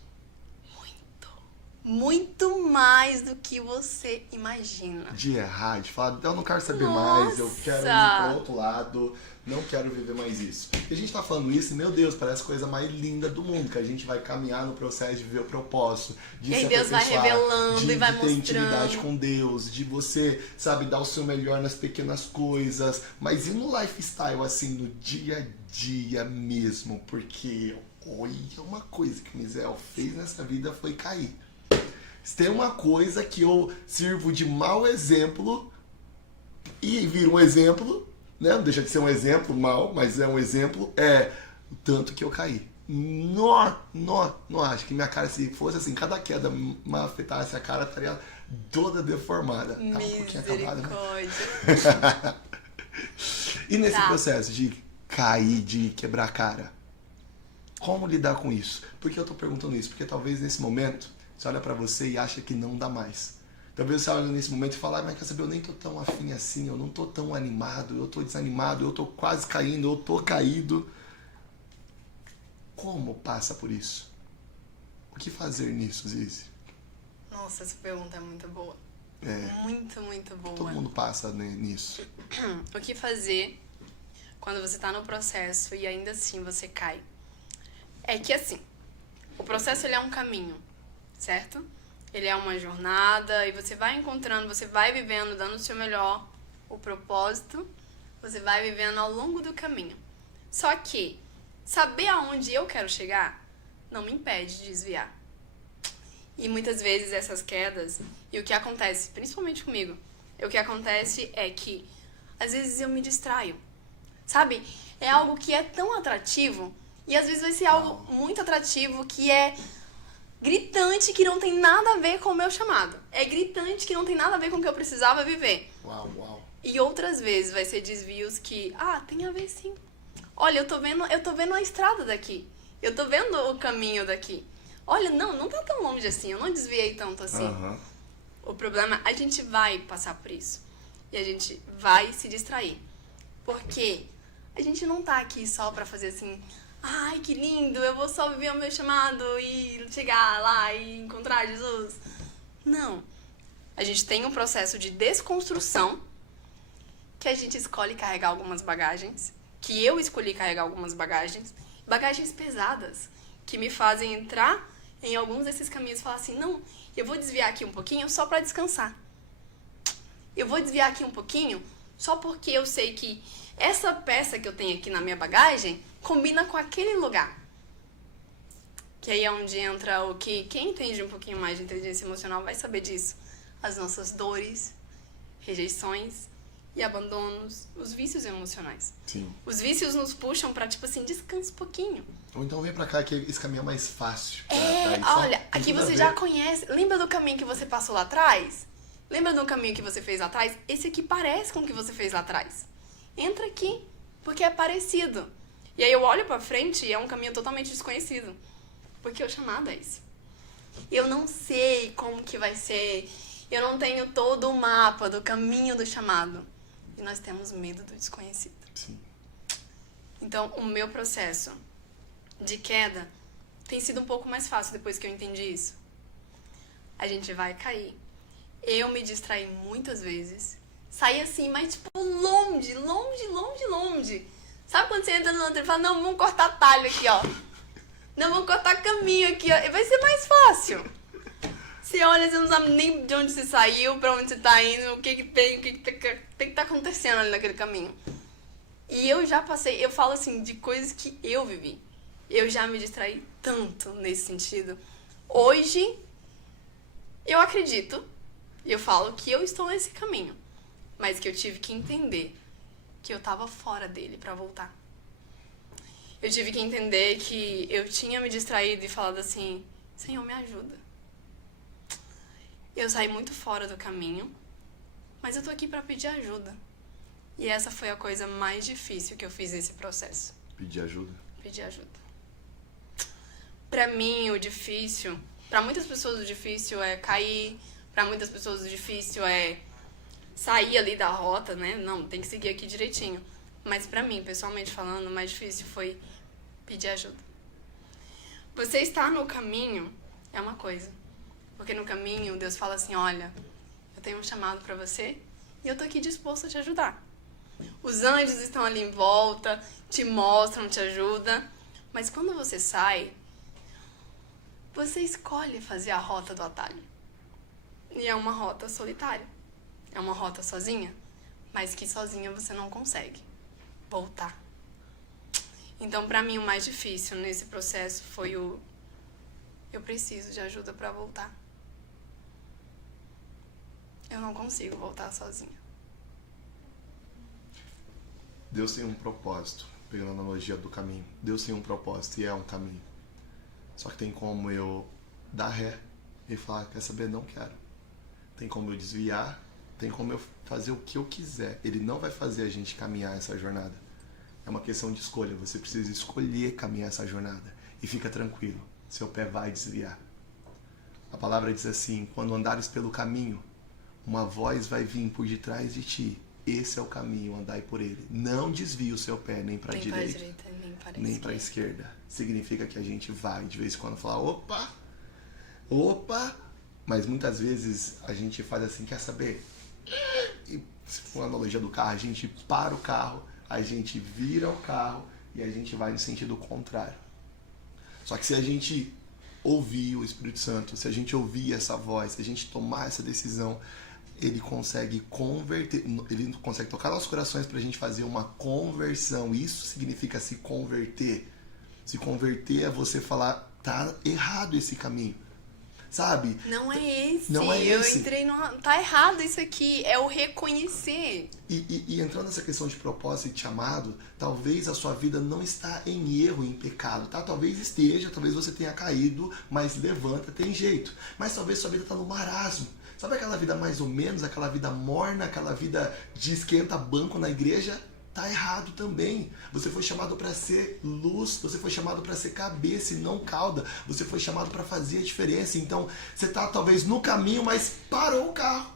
Muito mais do que você imagina. De errar, de falar, eu não quero saber Nossa! mais, eu quero ir para outro lado, não quero viver mais isso. E a gente tá falando isso e, meu Deus, parece a coisa mais linda do mundo, que a gente vai caminhar no processo de viver o propósito, de E aí se Deus vai aperfeiçoar, revelando de e vai ter mostrando. intimidade com Deus, de você, sabe, dar o seu melhor nas pequenas coisas, mas e no lifestyle, assim, no dia a dia mesmo, porque olha, uma coisa que o Misael fez nessa vida foi cair. Se tem uma coisa que eu sirvo de mau exemplo e viro um exemplo, né? Não deixa de ser um exemplo mau, mas é um exemplo, o tanto que eu caí. Não acho que minha cara, se fosse assim, cada queda afetasse a cara, estaria toda deformada. Tá um pouquinho acabada, né? E nesse processo de cair, de quebrar a cara, como lidar com isso? Por que eu tô perguntando isso? Porque talvez nesse momento você olha pra você e acha que não dá mais. Talvez você olhe nesse momento e fale, mas quer saber, eu nem tô tão afim assim, eu não tô tão animado, eu tô desanimado, eu tô quase caindo, eu tô caído. Como passa por isso? O que fazer nisso, Zizi? Nossa, essa pergunta é muito boa. É, Muito, muito boa. todo mundo passa nisso. O que fazer quando você tá no processo e ainda assim você cai? É que assim, o processo ele é um caminho, certo? Ele é uma jornada e você vai encontrando, você vai vivendo, dando o seu melhor, o propósito, você vai vivendo ao longo do caminho. Só que saber aonde eu quero chegar não me impede de desviar. E muitas vezes essas quedas, e o que acontece, principalmente comigo, o que acontece é que às vezes eu me distraio, sabe? É algo que é tão atrativo e às vezes vai ser algo muito atrativo que é gritante, que não tem nada a ver com o meu chamado. É gritante que não tem nada a ver com o que eu precisava viver. Uau. E outras vezes vai ser desvios que, tem a ver sim. Olha, eu tô vendo a estrada daqui. Eu tô vendo o caminho daqui. Olha, não tá tão longe assim, eu não desviei tanto assim. Uhum. O problema, a gente vai passar por isso. E a gente vai se distrair. Porque a gente não tá aqui só pra fazer assim, ai, que lindo, eu vou só viver o meu chamado e chegar lá e encontrar Jesus. Não. A gente tem um processo de desconstrução que a gente escolhe carregar algumas bagagens, que eu escolhi carregar algumas bagagens pesadas, que me fazem entrar em alguns desses caminhos e falar assim, não, eu vou desviar aqui um pouquinho só pra descansar. Eu vou desviar aqui um pouquinho só porque eu sei que essa peça que eu tenho aqui na minha bagagem combina com aquele lugar. Que aí é onde entra o que quem entende um pouquinho mais de inteligência emocional vai saber disso. As nossas dores, rejeições e abandonos, os vícios emocionais. Sim. Os vícios nos puxam pra, tipo assim, descansa um pouquinho. Ou então vem pra cá que esse caminho é mais fácil. Olha, Tem aqui tudo a você ver. já conhece. Lembra do caminho que você passou lá atrás? Lembra do caminho que você fez lá atrás? Esse aqui parece com o que você fez lá atrás. Entra aqui, porque é parecido. E aí eu olho pra frente e é um caminho totalmente desconhecido. Porque o chamado é esse. Eu não sei como que vai ser. Eu não tenho todo o mapa do caminho do chamado. E nós temos medo do desconhecido. Sim. Então, o meu processo de queda tem sido um pouco mais fácil depois que eu entendi isso. A gente vai cair. Eu me distraí muitas vezes. Saí assim, mas tipo longe. Sabe quando você entra no outro e fala, não, vamos cortar atalho aqui, ó. Não, vamos cortar caminho aqui, ó. E vai ser mais fácil. Você olha, você não sabe nem de onde você saiu, pra onde você tá indo, o que tem, o que tá acontecendo ali naquele caminho. E eu já passei, eu falo assim, de coisas que eu vivi. Eu já me distraí tanto nesse sentido. Hoje, eu acredito, eu falo que eu estou nesse caminho, mas que eu tive que entender que eu tava fora dele pra voltar. Eu tive que entender que eu tinha me distraído e falado assim, Senhor, me ajuda. Eu saí muito fora do caminho, mas eu tô aqui pra pedir ajuda. E essa foi a coisa mais difícil que eu fiz nesse processo. Pedir ajuda. Pedir ajuda. Pra mim, o difícil... Pra muitas pessoas, o difícil é cair. Pra muitas pessoas, o difícil é sair ali da rota, né? Não, tem que seguir aqui direitinho. Mas pra mim, pessoalmente falando, o mais difícil foi pedir ajuda. Você estar no caminho é uma coisa. Porque no caminho, Deus fala assim, olha, eu tenho um chamado pra você e eu tô aqui disposto a te ajudar. Os anjos estão ali em volta, te mostram, te ajudam. Mas quando você sai, você escolhe fazer a rota do atalho. E é uma rota solitária. É uma rota sozinha, mas que sozinha você não consegue voltar. Então, pra mim, o mais difícil nesse processo foi eu preciso de ajuda pra voltar. Eu não consigo voltar sozinha. Deus tem um propósito, pegando a analogia do caminho. Deus tem um propósito e é um caminho. Só que tem como eu dar ré e falar, quer saber? Não quero. Tem como eu desviar, tem como eu fazer o que eu quiser. Ele não vai fazer a gente caminhar essa jornada. É uma questão de escolha. Você precisa escolher caminhar essa jornada. E fica tranquilo, seu pé vai desviar. A palavra diz assim, quando andares pelo caminho, uma voz vai vir por detrás de ti. Esse é o caminho, andai por ele. Não desvie o seu pé nem para a direita, nem para a esquerda. Significa que a gente vai de vez em quando falar, opa, mas muitas vezes a gente faz assim, quer saber? E se for a analogia do carro, a gente para o carro, a gente vira o carro e a gente vai no sentido contrário. Só que se a gente ouvir o Espírito Santo, se a gente ouvir essa voz, se a gente tomar essa decisão, ele consegue converter, ele consegue tocar nossos corações para a gente fazer uma conversão. Isso significa se converter. Se converter é você falar, tá errado esse caminho. Sabe? Não é esse. Não é esse. Eu entrei no... Tá errado isso aqui. É o reconhecer. E entrando nessa questão de propósito e de chamado, talvez a sua vida não está em erro, em pecado, tá? Talvez esteja, talvez você tenha caído, mas levanta, tem jeito. Mas talvez sua vida está no marasmo. Sabe aquela vida mais ou menos, aquela vida morna, aquela vida de esquenta banco na igreja? Tá errado também. Você foi chamado para ser luz, você foi chamado para ser cabeça e não cauda. Você foi chamado para fazer a diferença. Então, você tá talvez no caminho, mas parou o carro.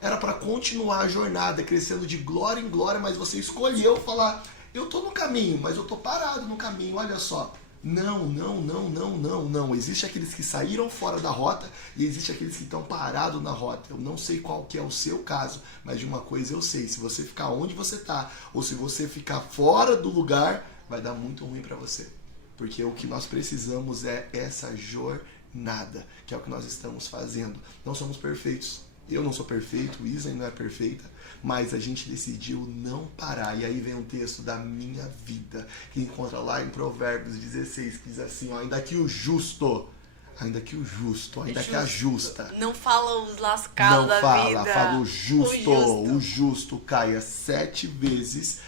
Era para continuar a jornada, crescendo de glória em glória, mas você escolheu falar, eu tô no caminho, mas eu tô parado no caminho, olha só. Não. Existe aqueles que saíram fora da rota e existe aqueles que estão parados na rota. Eu não sei qual que é o seu caso, mas de uma coisa eu sei. Se você ficar onde você está ou se você ficar fora do lugar, vai dar muito ruim para você. Porque o que nós precisamos é essa jornada, que é o que nós estamos fazendo. Não somos perfeitos. Eu não sou perfeito, o Isa não é perfeita, mas a gente decidiu não parar. E aí vem um texto da minha vida, que encontra lá em Provérbios 16, que diz assim, ó, ainda que a justa. Não fala os lascados da vida. Não fala o justo caia 7 vezes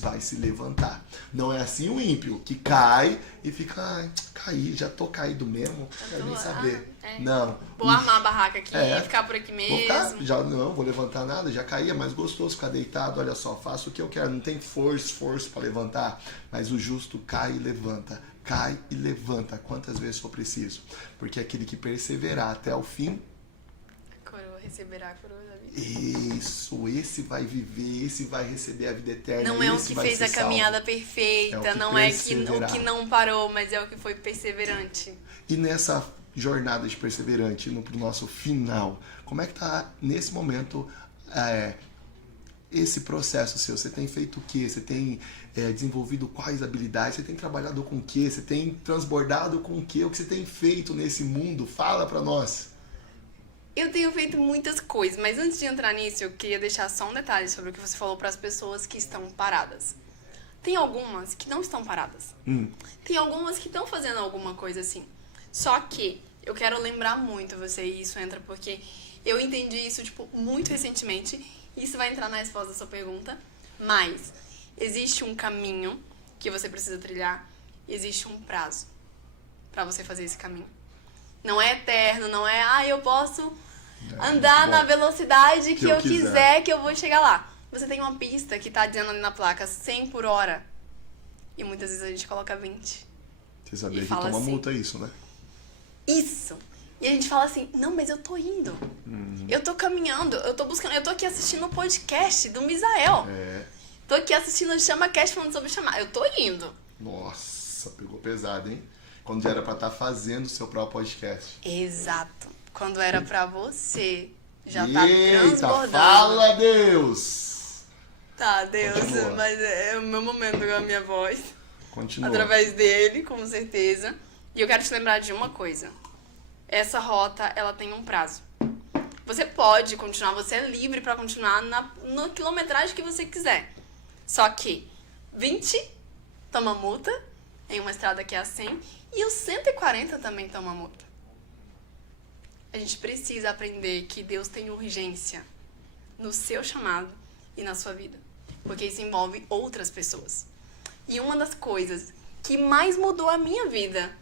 vai se levantar. Não é assim o ímpio, que cai e fica, caí, já tô caído mesmo, quero nem saber. Não. Vou armar a barraca aqui, ficar por aqui mesmo. Não vou levantar nada, já caí, é mais gostoso ficar deitado, olha só, faço o que eu quero, não tem esforço para levantar, mas o justo cai e levanta quantas vezes for preciso, porque aquele que perseverar até o fim, receberá a coroa da vida. Isso, esse vai viver, esse vai receber a vida eterna. Não é o que fez a caminhada perfeita, não é o que não parou, mas é o que foi perseverante. E nessa jornada de perseverante, pro nosso final, como é que tá nesse momento esse processo seu? Você tem feito o quê? Você tem desenvolvido quais habilidades? Você tem trabalhado com o quê? Você tem transbordado com o quê? O que você tem feito nesse mundo? Fala pra nós. Eu tenho feito muitas coisas, mas antes de entrar nisso, eu queria deixar só um detalhe sobre o que você falou para as pessoas que estão paradas. Tem algumas que não estão paradas. Tem algumas que estão fazendo alguma coisa assim. Só que eu quero lembrar muito você, e isso entra porque eu entendi isso, muito recentemente, e isso vai entrar na resposta da sua pergunta, mas existe um caminho que você precisa trilhar, e existe um prazo para você fazer esse caminho. Não é eterno, não é, eu posso andar na velocidade que eu quiser, que eu vou chegar lá. Você tem uma pista que tá dizendo ali na placa 100 por hora, e muitas vezes a gente coloca 20. Você sabia que toma assim, multa isso, né? Isso! E a gente fala assim, não, mas eu tô indo. Eu tô caminhando, eu tô buscando, eu tô aqui assistindo o podcast do Misael. Tô aqui assistindo o ChamaCast falando sobre chamar. Eu tô indo. Nossa, pegou pesado, hein? Quando já era pra estar fazendo o seu próprio podcast. Exato. Quando era pra você já tá transbordando. Fala, Deus! Tá, Deus, Continua. mas é o meu momento com a minha voz. Continua. Através dele, com certeza. E eu quero te lembrar de uma coisa. Essa rota, ela tem um prazo. Você pode continuar, você é livre pra continuar na quilometragem que você quiser. Só que 20 toma multa em uma estrada que é a 100 e os 140 também toma multa. A gente precisa aprender que Deus tem urgência no seu chamado e na sua vida, porque isso envolve outras pessoas. E uma das coisas que mais mudou a minha vida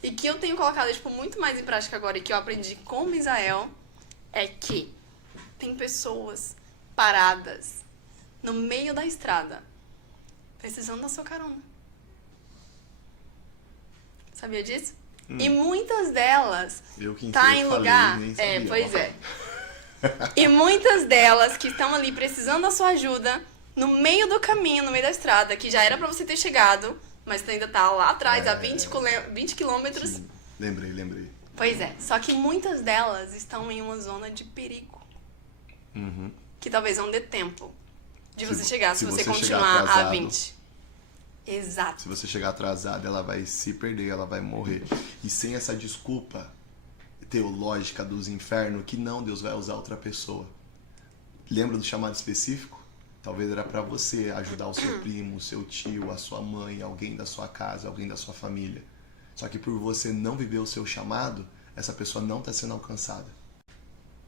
e que eu tenho colocado muito mais em prática agora e que eu aprendi com o Misael é que tem pessoas paradas no meio da estrada precisando da sua carona. Sabia disso? E muitas delas Eu que tá em falei, lugar. nem sabia, Pois ó. é. E muitas delas que estão ali precisando da sua ajuda, no meio do caminho, no meio da estrada, que já era pra você ter chegado, mas tu ainda tá lá atrás, a 20 quilômetros. Sim, lembrei. Pois é, só que muitas delas estão em uma zona de perigo. Que talvez não dê tempo de você chegar, se você chegar continuar a atrasado. 20. Exato. Se você chegar atrasado, ela vai se perder, ela vai morrer. E sem essa desculpa teológica dos infernos, que não, Deus vai usar outra pessoa. Lembra do chamado específico? Talvez era pra você ajudar o seu primo, o seu tio, a sua mãe, alguém da sua casa, alguém da sua família. Só que por você não viver o seu chamado, essa pessoa não está sendo alcançada.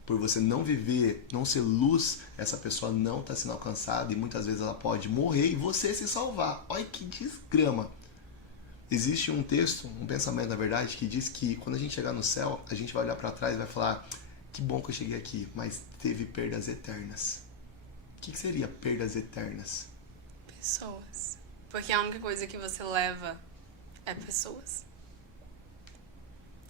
Por você não viver, não ser luz, essa pessoa não está sendo alcançada e muitas vezes ela pode morrer e você se salvar. Olha que desgrama. Existe um texto, um pensamento na verdade, que diz que quando a gente chegar no céu, a gente vai olhar para trás e vai falar: que bom que eu cheguei aqui, mas teve perdas eternas. O que seria perdas eternas? Pessoas. Porque a única coisa que você leva é pessoas.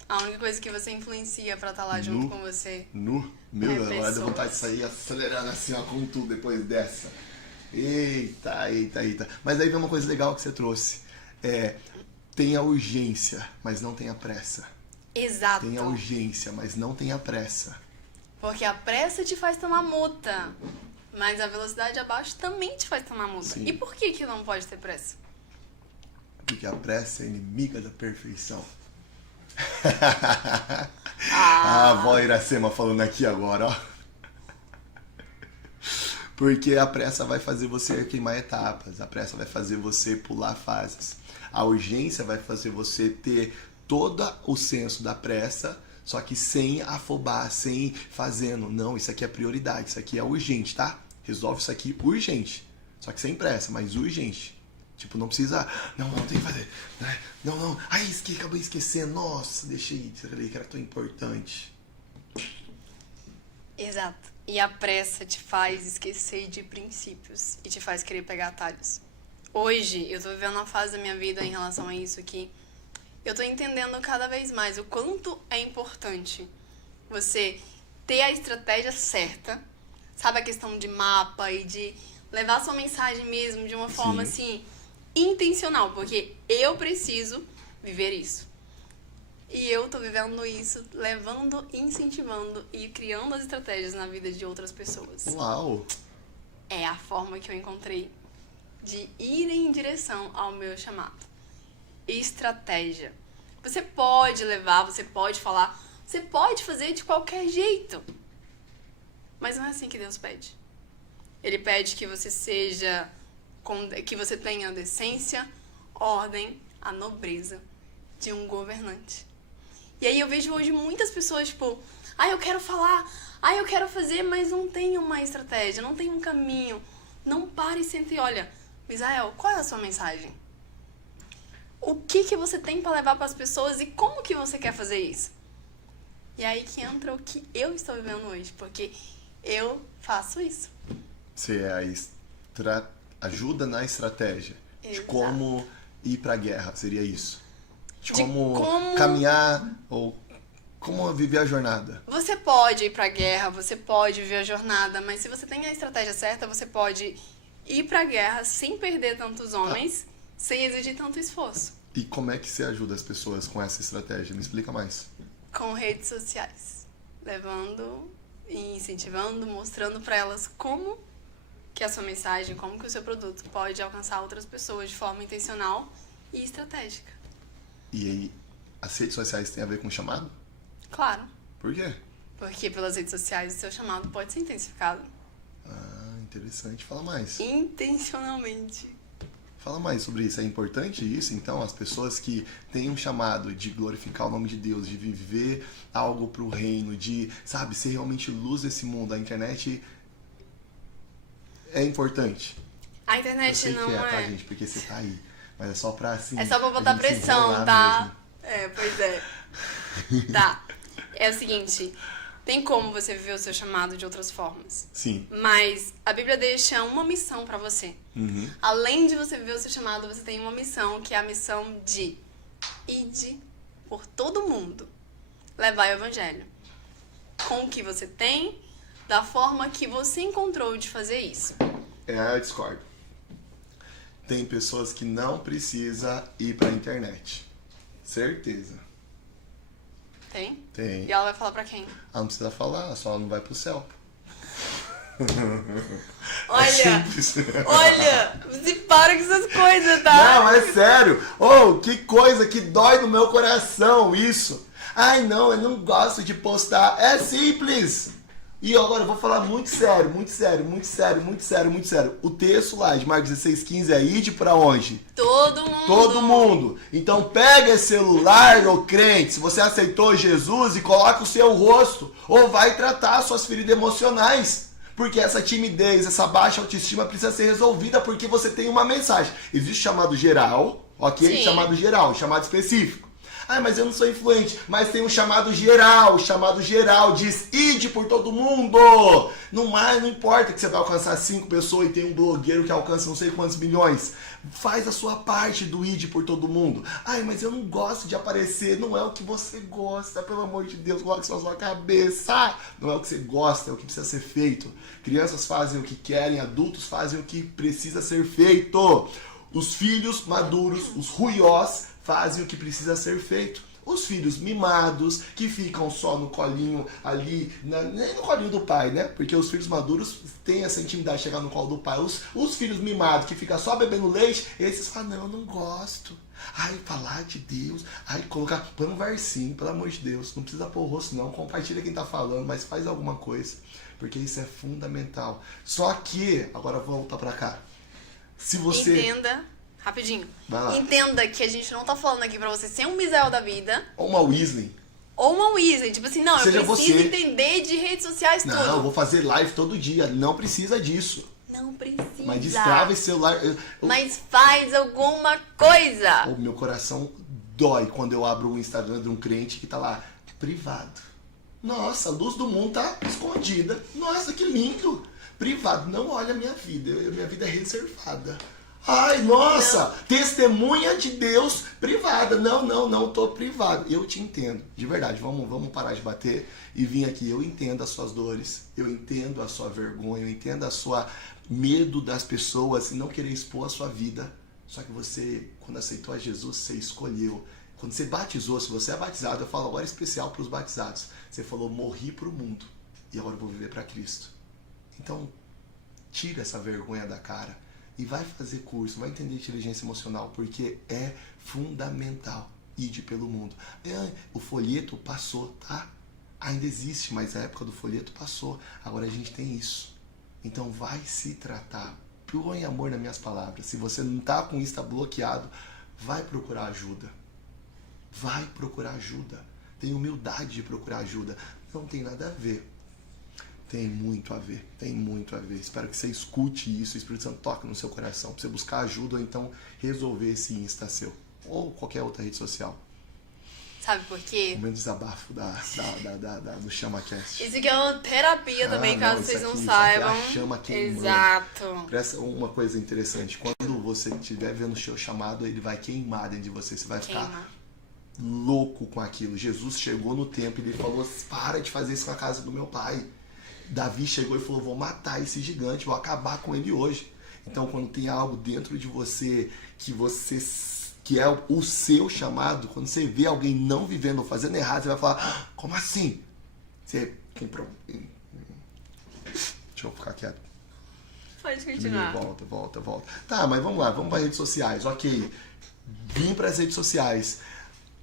A única coisa que você influencia pra estar lá junto com você. Meu, agora pessoas. deu vontade de sair acelerando assim, ó, com tudo depois dessa. Eita. Mas aí vem uma coisa legal que você trouxe. Tenha urgência, mas não tenha pressa. Exato. Tenha urgência, mas não tenha pressa. Porque a pressa te faz tomar multa. Mas a velocidade abaixo também te faz tomar multa. Sim. E por que não pode ter pressa? Porque a pressa é inimiga da perfeição. A avó Iracema falando aqui agora, ó. Porque a pressa vai fazer você queimar etapas. A pressa vai fazer você pular fases. A urgência vai fazer você ter todo o senso da pressa, só que sem afobar, sem fazendo. Não, isso aqui é prioridade, isso aqui é urgente, tá? Resolve isso aqui urgente. Só que sem pressa, mas urgente. Tipo, não precisa... Não, tem que fazer. Não. Ai, acabei esquecendo. Nossa, deixei que era tão importante. Exato. E a pressa te faz esquecer de princípios e te faz querer pegar atalhos. Hoje, eu tô vivendo uma fase da minha vida em relação a isso que eu tô entendendo cada vez mais o quanto é importante você ter a estratégia certa, sabe, a questão de mapa e de levar sua mensagem mesmo de uma forma assim intencional, porque eu preciso viver isso. E eu tô vivendo isso, levando, incentivando e criando as estratégias na vida de outras pessoas. Uau! É a forma que eu encontrei de ir em direção ao meu chamado. Estratégia. Você pode levar, você pode falar, você pode fazer de qualquer jeito. Mas não é assim que Deus pede. Ele pede que você seja, que você tenha a decência, ordem, a nobreza de um governante. E aí eu vejo hoje muitas pessoas, tipo, eu quero falar, eu quero fazer, mas não tem uma estratégia, não tem um caminho. Não pare e senta e olha, Misael, qual é a sua mensagem? O que você tem para levar para as pessoas e como que você quer fazer isso? E aí que entra o que eu estou vivendo hoje, porque eu faço isso. Você ajuda na estratégia. De Exato. como ir pra guerra, seria isso. De De como caminhar ou como viver a jornada. Você pode ir pra guerra, você pode viver a jornada, mas se você tem a estratégia certa, você pode ir pra guerra sem perder tantos homens, sem exigir tanto esforço. E como é que você ajuda as pessoas com essa estratégia? Me explica mais. Com redes sociais. Levando e incentivando, mostrando pra elas como que a sua mensagem, como que o seu produto pode alcançar outras pessoas de forma intencional e estratégica. E aí, as redes sociais têm a ver com o chamado? Claro. Por quê? Porque pelas redes sociais o seu chamado pode ser intensificado. Interessante. Fala mais. Intencionalmente. Fala mais sobre isso. É importante isso, então? As pessoas que têm um chamado de glorificar o nome de Deus, de viver algo pro reino, de, sabe, ser realmente luz desse mundo. A internet é importante. A internet Eu sei não que é. Tá, gente? Porque você tá aí. Mas é só pra, assim... É só pra botar a gente se pressão, enrolar tá? mesmo. Pois é. Tá. É o seguinte, tem como você viver o seu chamado de outras formas. Sim. Mas a Bíblia deixa uma missão pra você. Além de você viver o seu chamado, você tem uma missão, que é a missão de ide por todo mundo, levar o evangelho. Com o que você tem, da forma que você encontrou de fazer isso. Eu discordo. Tem pessoas que não precisam ir pra internet. Certeza. Tem? Tem. E ela vai falar pra quem? Ela não precisa falar, só ela não vai pro céu. Olha, simples. olha, você para com essas coisas, tá? Não, é sério. Oh, que coisa que dói no meu coração isso. Ai, não, eu não gosto de postar. É simples. E agora eu vou falar muito sério, muito sério, muito sério, muito sério, muito sério. O texto lá de Marcos 16:15 é ide pra onde? Todo mundo. Todo mundo. Então pega esse celular, ô crente, se você aceitou Jesus, e coloca o seu rosto. Ou vai tratar suas feridas emocionais. Porque essa timidez, essa baixa autoestima precisa ser resolvida porque você tem uma mensagem. Existe chamado geral, ok? Sim. Chamado geral, chamado específico. Ah, mas eu não sou influente. Mas tem um chamado geral. Chamado geral diz, ide por todo mundo. Não importa que você vai alcançar 5 pessoas e tem um blogueiro que alcança não sei quantos milhões. Faz a sua parte do ide por todo mundo. Ai, mas eu não gosto de aparecer. Não é o que você gosta, pelo amor de Deus. Coloque isso na sua cabeça. Não é o que você gosta, é o que precisa ser feito. Crianças fazem o que querem, adultos fazem o que precisa ser feito. Os filhos maduros, os ruiós, fazem o que precisa ser feito. Os filhos mimados, que ficam só no colinho ali, nem no colinho do pai, né? Porque os filhos maduros têm essa intimidade de chegar no colo do pai. Os filhos mimados, que ficam só bebendo leite, esses falam, não, eu não gosto. Ai, falar de Deus. Ai, põe um versinho, pelo amor de Deus. Não precisa pôr o rosto não, compartilha quem tá falando, mas faz alguma coisa. Porque isso é fundamental. Só que, agora volta pra cá. Se você... Entenda, rapidinho. Vai lá. Entenda que a gente não tá falando aqui pra você ser um Misael da vida. Ou uma Weasley. Ou uma Weasley. Tipo assim, não, Seja eu preciso você. entender de redes sociais tudo. Não, eu vou fazer live todo dia. Não precisa disso. Não precisa. Mas destrava esse celular. Mas faz alguma coisa. O meu coração dói quando eu abro o Instagram de um crente que tá lá, privado. Nossa, a luz do mundo tá escondida. Nossa, que lindo. Privado, não olha a minha vida. Minha vida é reservada. Ai, nossa, não. Testemunha de Deus privada. Não, tô privado. Eu te entendo, de verdade. Vamos parar de bater e vir aqui. Eu entendo as suas dores, eu entendo a sua vergonha, eu entendo a sua medo das pessoas e não querer expor a sua vida. Só que você, quando aceitou a Jesus, você escolheu. Quando você batizou, se você é batizado, eu falo agora especial para os batizados. Você falou, morri para o mundo e agora eu vou viver para Cristo. Então, tira essa vergonha da cara e vai fazer curso, vai entender inteligência emocional, porque é fundamental. Ide pelo mundo. O folheto passou, tá? Ainda existe, mas a época do folheto passou. Agora a gente tem isso. Então vai se tratar. Põe amor nas minhas palavras. Se você não tá com Insta bloqueado, vai procurar ajuda. Vai procurar ajuda. Tem humildade de procurar ajuda. Não tem nada a ver. Tem muito a ver, tem muito a ver. Espero que você escute isso, o Espírito Santo toque no seu coração, pra você buscar ajuda ou então resolver esse Insta seu. Ou qualquer outra rede social. Sabe por quê? O meu desabafo do ChamaCast. Isso aqui é uma terapia também, caso vocês não saibam. Isso aqui é a chama queimando. Exato. Presta uma coisa interessante. Quando você estiver vendo o seu chamado, ele vai queimar dentro de você. Você vai ficar louco com aquilo. Jesus chegou no templo e ele falou, para de fazer isso com a casa do meu pai. Davi chegou e falou, vou matar esse gigante, vou acabar com ele hoje. Então, quando tem algo dentro de você que é o seu chamado, quando você vê alguém não vivendo ou fazendo errado, você vai falar, como assim? Você... Deixa eu ficar quieto. Pode continuar. Volta. Tá, mas vamos lá, vamos para redes sociais. Ok, vim para as redes sociais.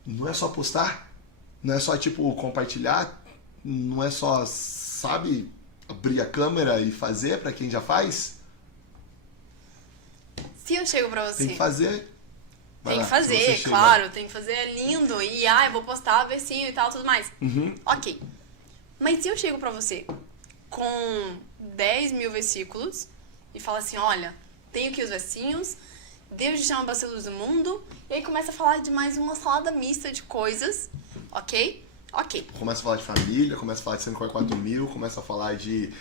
Não é só postar? Não é só, tipo, compartilhar? Não é só, sabe, abrir a câmera e fazer para quem já faz? Se eu chego pra você... Tem que fazer. Tem que fazer, claro. Tem que fazer, é lindo. E, eu vou postar versinho e tal, tudo mais. Uhum. Ok. Mas se eu chego pra você com 10 mil versículos e falo assim, olha, tenho aqui os versinhos, Deus te chama pra ser luz do mundo, e aí começa a falar de mais uma salada mista de coisas, ok? Ok. Começa a falar de família, começa a falar de 144 mil, começa a falar de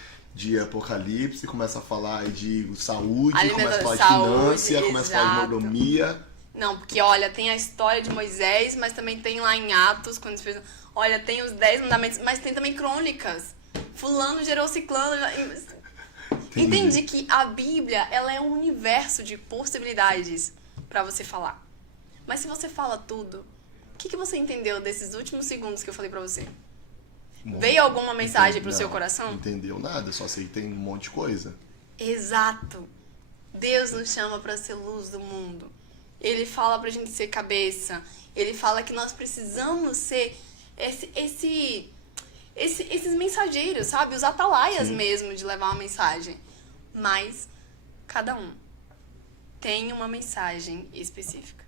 apocalipse, começa a falar de saúde, começa a falar de finança, começa a falar de mordomia. Não, porque olha, tem a história de Moisés, mas também tem lá em Atos, quando eles fez, olha, tem os 10 mandamentos, mas tem também crônicas. fulano gerou ciclano. Entendi que a Bíblia, ela é um universo de possibilidades pra você falar. Mas se você fala tudo, o que você entendeu desses últimos segundos que eu falei pra você? Veio alguma mensagem pro seu coração? Não entendeu nada, só sei que tem um monte de coisa. Exato. Deus nos chama pra ser luz do mundo. Ele fala pra gente ser cabeça. Ele fala que nós precisamos ser esses mensageiros, sabe? Os atalaias mesmo de levar uma mensagem. Mas cada um tem uma mensagem específica.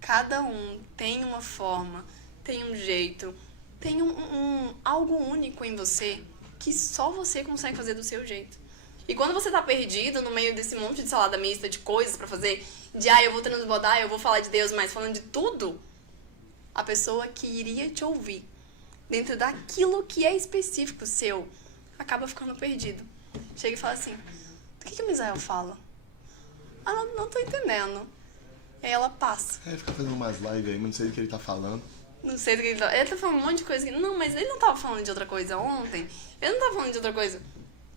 Cada um tem uma forma, tem um jeito, tem algo único em você que só você consegue fazer do seu jeito. E quando você tá perdido no meio desse monte de salada mista de coisas pra fazer, de eu vou transbordar, eu vou falar de Deus, mas falando de tudo, a pessoa que iria te ouvir dentro daquilo que é específico seu acaba ficando perdido. Chega e fala assim: do que o Misael fala? Não tô entendendo. E aí ela passa. Fica fazendo umas lives aí, mas não sei do que ele tá falando. Não sei do que ele tá... Ele tá falando um monte de coisa. Não, mas ele não tava falando de outra coisa ontem. Ele não tava falando de outra coisa.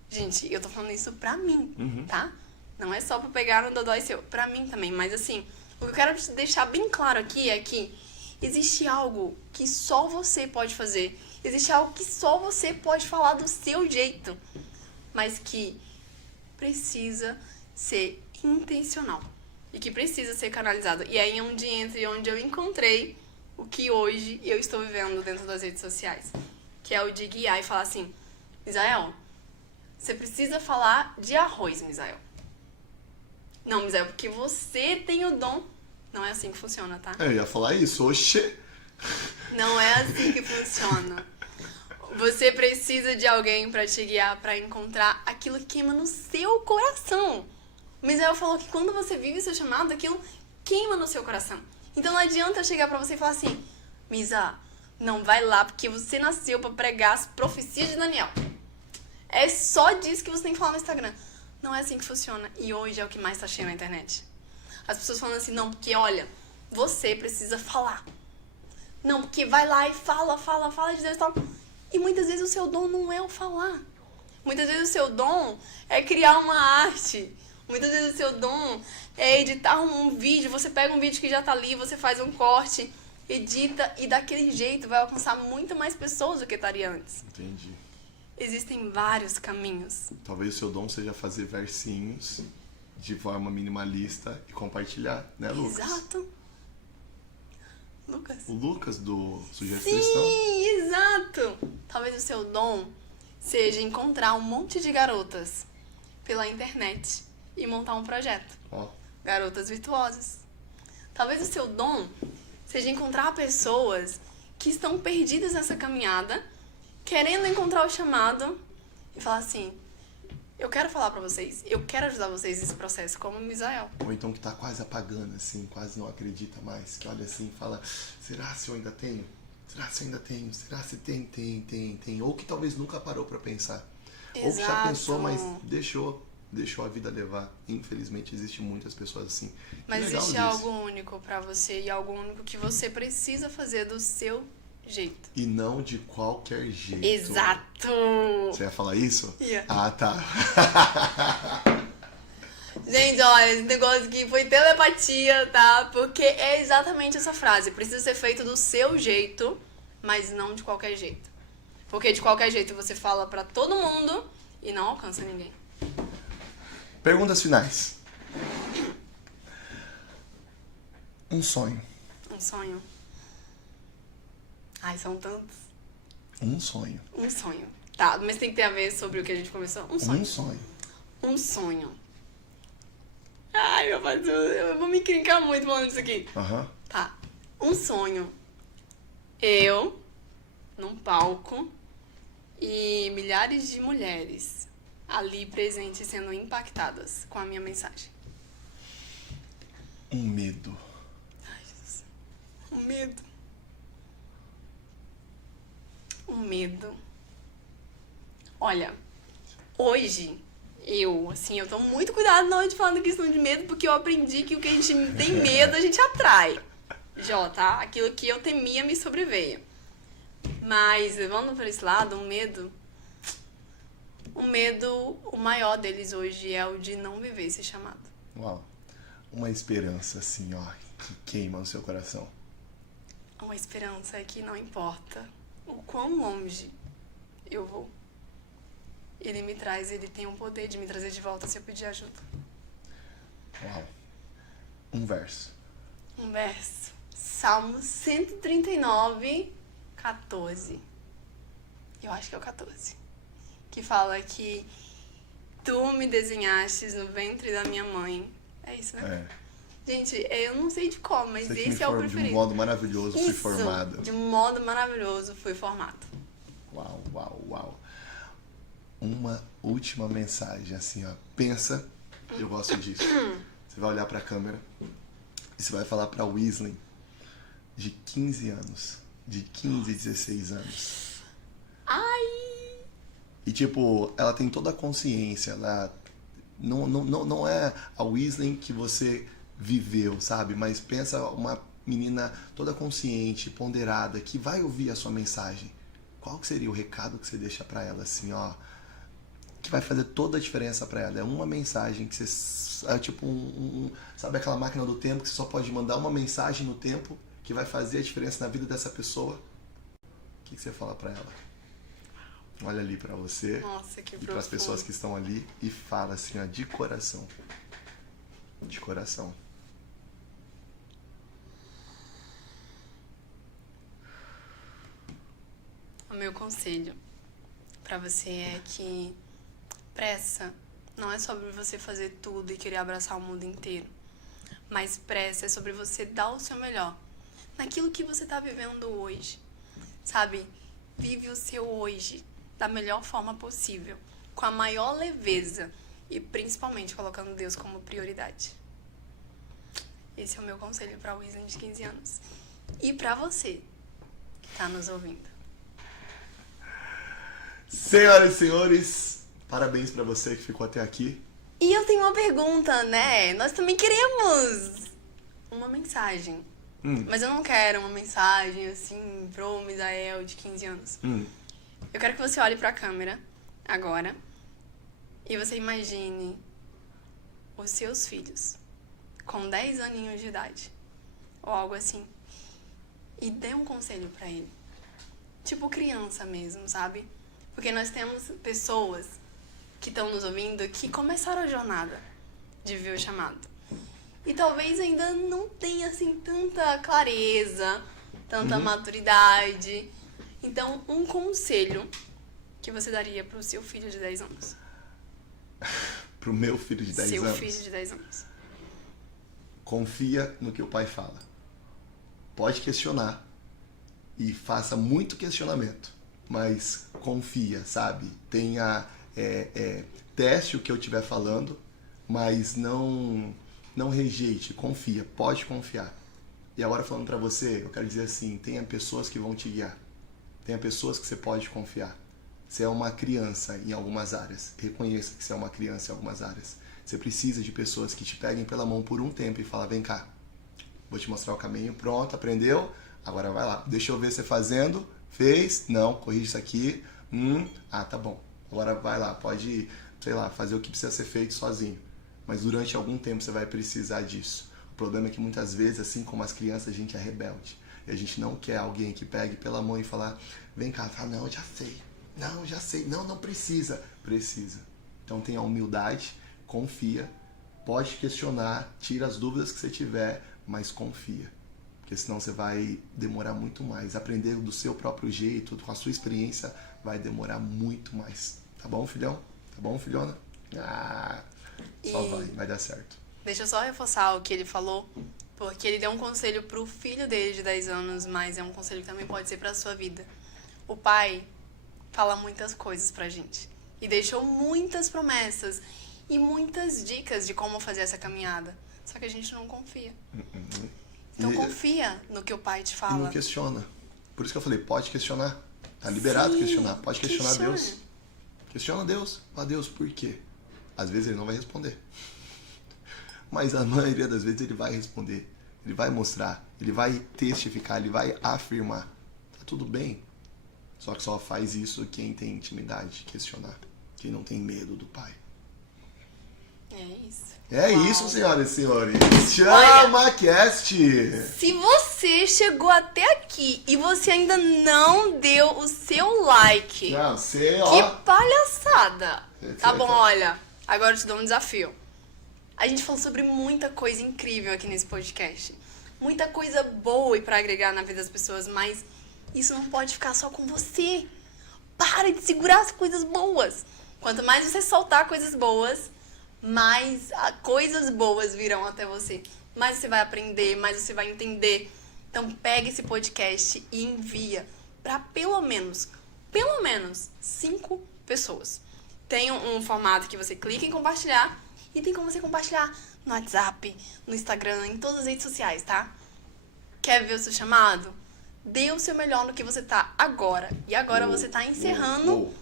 Gente, eu tô falando isso pra mim, tá? Não é só pra pegar no dodói seu. Pra mim também. Mas assim, o que eu quero deixar bem claro aqui é que existe algo que só você pode fazer. Existe algo que só você pode falar do seu jeito. Mas que precisa ser intencional. E que precisa ser canalizado. E aí é onde entra e onde eu encontrei o que hoje eu estou vivendo dentro das redes sociais. Que é o de guiar e falar assim: Misael, você precisa falar de arroz, Misael. Não, Misael, porque você tem o dom. Não é assim que funciona, tá? Eu ia falar isso, oxê. Não é assim que funciona. Você precisa de alguém pra te guiar, pra encontrar aquilo que queima no seu coração. O Misael falou que quando você vive seu chamado, aquilo queima no seu coração. Então não adianta eu chegar pra você e falar assim: Misa, não vai lá porque você nasceu pra pregar as profecias de Daniel. É só disso que você tem que falar no Instagram. Não é assim que funciona. E hoje é o que mais tá cheio na internet. As pessoas falando assim: não, porque olha, você precisa falar. Não, porque vai lá e fala de Deus e tal. E muitas vezes o seu dom não é o falar. Muitas vezes o seu dom é criar uma arte. Muitas vezes o seu dom é editar um vídeo. Você pega um vídeo que já tá ali, você faz um corte, edita e daquele jeito vai alcançar muito mais pessoas do que estaria antes. Entendi. Existem vários caminhos. Talvez o seu dom seja fazer versinhos de forma minimalista e compartilhar, né, Lucas? Exato. Lucas? O Lucas do Sujeito Sim, Cristão? exato. Talvez o seu dom seja encontrar um monte de garotas pela internet e montar um projeto. Ó. Garotas virtuosas. Talvez o seu dom seja encontrar pessoas que estão perdidas nessa caminhada, querendo encontrar o chamado e falar assim: eu quero falar pra vocês, eu quero ajudar vocês nesse processo, como o Misael. Ou então que tá quase apagando, assim, quase não acredita mais, que olha assim e fala: será se eu ainda tenho? Será se eu ainda tenho? Será se tem? Ou que talvez nunca parou pra pensar. Exato. Ou que já pensou, mas deixou a vida levar. Infelizmente, existe muitas pessoas assim. Mas legal existe disso. algo único pra você e algo único que você precisa fazer do seu jeito. E não de qualquer jeito. Exato! Você ia falar isso? Ia. Ah, tá. Gente, olha, esse negócio aqui foi telepatia, tá? Porque é exatamente essa frase. Precisa ser feito do seu jeito, mas não de qualquer jeito. Porque de qualquer jeito você fala pra todo mundo e não alcança ninguém. Perguntas finais. Um sonho. Um sonho. Ai, são tantos. Um sonho. Um sonho. Tá, mas tem que ter a ver sobre o que a gente começou. Um sonho. Um sonho. Um sonho. Ai, meu pai, eu vou me encrencar muito falando isso aqui. Aham. Tá. Um sonho. Eu, num palco, e milhares de mulheres ali presentes sendo impactadas com a minha mensagem. Um medo. Ai, Jesus. Um medo. Um medo. Olha, hoje, eu tomo muito cuidado na hora de falar da questão de medo, porque eu aprendi que o que a gente tem medo, a gente atrai. Tá? Aquilo que eu temia me sobreveio. Mas, levando por esse lado, um medo, o medo, o maior deles hoje é o de não viver esse chamado. Uau. Uma esperança, assim, ó, que queima no seu coração. Uma esperança é que não importa o quão longe eu vou, ele tem o poder de me trazer de volta se eu pedir ajuda. Uau. Um verso. Um verso. Salmo 139, 14. Eu acho que é o 14. Que fala que tu me desenhastes no ventre da minha mãe. É isso, né? É. Gente, eu não sei de como, mas Você que esse é o preferido. De um modo maravilhoso fui Isso, formada. de um modo maravilhoso fui formado. Uau, uau, uau. Uma última mensagem, assim, ó. Pensa, eu gosto disso. Você vai olhar pra câmera e você vai falar pra Wesley de 15 anos. De 15, 16 anos. Ai! E, tipo, ela tem toda a consciência. Ela não é a Wesley que você viveu, sabe? Mas pensa uma menina toda consciente, ponderada, que vai ouvir a sua mensagem. Qual que seria o recado que você deixa pra ela, assim, ó? Que vai fazer toda a diferença pra ela. É uma mensagem que você... É tipo sabe aquela máquina do tempo que você só pode mandar uma mensagem no tempo que vai fazer a diferença na vida dessa pessoa? O que você fala pra ela? Olha ali pra você. Nossa, que e para as profundo. pessoas que estão ali e fala assim, ó, de coração. De coração. O meu conselho pra você é que pressa não é sobre você fazer tudo e querer abraçar o mundo inteiro. Mas pressa é sobre você dar o seu melhor naquilo que você tá vivendo hoje. Sabe? Vive o seu hoje da melhor forma possível, com a maior leveza e principalmente colocando Deus como prioridade. Esse é o meu conselho pra Wesley de 15 anos. E pra você que tá nos ouvindo. Senhoras e senhores, parabéns pra você que ficou até aqui. E eu tenho uma pergunta, né? Nós também queremos uma mensagem. Mas eu não quero uma mensagem assim pro Misael de 15 anos. Eu quero que você olhe pra câmera agora e você imagine os seus filhos com 10 aninhos de idade ou algo assim e dê um conselho pra ele. Tipo criança mesmo, sabe? Porque nós temos pessoas que estão nos ouvindo que começaram a jornada de ver o chamado. E talvez ainda não tenha assim tanta clareza, tanta maturidade. Então, um conselho que você daria pro seu filho de 10 anos? Pro meu filho de 10 Seu anos. filho de 10 anos. Confia no que o pai fala. Pode questionar. E faça muito questionamento. Mas confia, sabe? Tenha... teste o que eu estiver falando, mas não rejeite. Confia. Pode confiar. E agora falando pra você, eu quero dizer assim, tenha pessoas que vão te guiar. Tenha pessoas que você pode confiar. Você é uma criança em algumas áreas. Reconheça que você é uma criança em algumas áreas. Você precisa de pessoas que te peguem pela mão por um tempo e falam, vem cá, vou te mostrar o caminho, pronto, aprendeu? Agora vai lá, deixa eu ver você fazendo, fez, não, corrige isso aqui, tá bom. Agora vai lá, pode, sei lá, fazer o que precisa ser feito sozinho. Mas durante algum tempo você vai precisar disso. O problema é que muitas vezes, assim como as crianças, a gente é rebelde. E a gente não quer alguém que pegue pela mão e falar, vem cá, não, já sei, não precisa. Precisa. Então tenha humildade, confia, pode questionar, tira as dúvidas que você tiver, mas confia. Porque senão você vai demorar muito mais. Aprender do seu próprio jeito, com a sua experiência, vai demorar muito mais. Tá bom, filhão? Tá bom, filhona? Só vai dar certo. Deixa eu só reforçar o que ele falou, porque ele deu um conselho pro filho dele de 10 anos, mas é um conselho que também pode ser pra sua vida. O pai fala muitas coisas pra gente e deixou muitas promessas e muitas dicas de como fazer essa caminhada. Só que a gente não confia. Então confia no que o pai te E fala. não questiona. Por isso que eu falei, pode questionar. Tá liberado questionar. Pode questionar Deus. Questiona Deus. Fala, Deus, por quê? Às vezes ele não vai responder. Mas a maioria das vezes ele vai responder. Ele vai mostrar. Ele vai testificar. Ele vai afirmar. Tá tudo bem. Só que só faz isso quem tem intimidade, questionar. Quem não tem medo do Pai. É isso. É Uau. isso, senhoras e senhores. ChamaCast! Se você chegou até aqui e você ainda não deu o seu like, Não, você, que ó. palhaçada! Tá bom, Certo. olha, agora eu te dou um desafio. A gente falou sobre muita coisa incrível aqui nesse podcast. Muita coisa boa e pra agregar na vida das pessoas, mas isso não pode ficar só com você. Para de segurar as coisas boas. Quanto mais você soltar coisas boas, mais coisas boas virão até você. Mais você vai aprender, mais você vai entender. Então pega esse podcast e envia para pelo menos 5 pessoas. Tem um formato que você clica em compartilhar e tem como você compartilhar no WhatsApp, no Instagram, em todas as redes sociais, tá? Quer ver o seu chamado? Dê o seu melhor no que você tá agora. E agora você tá encerrando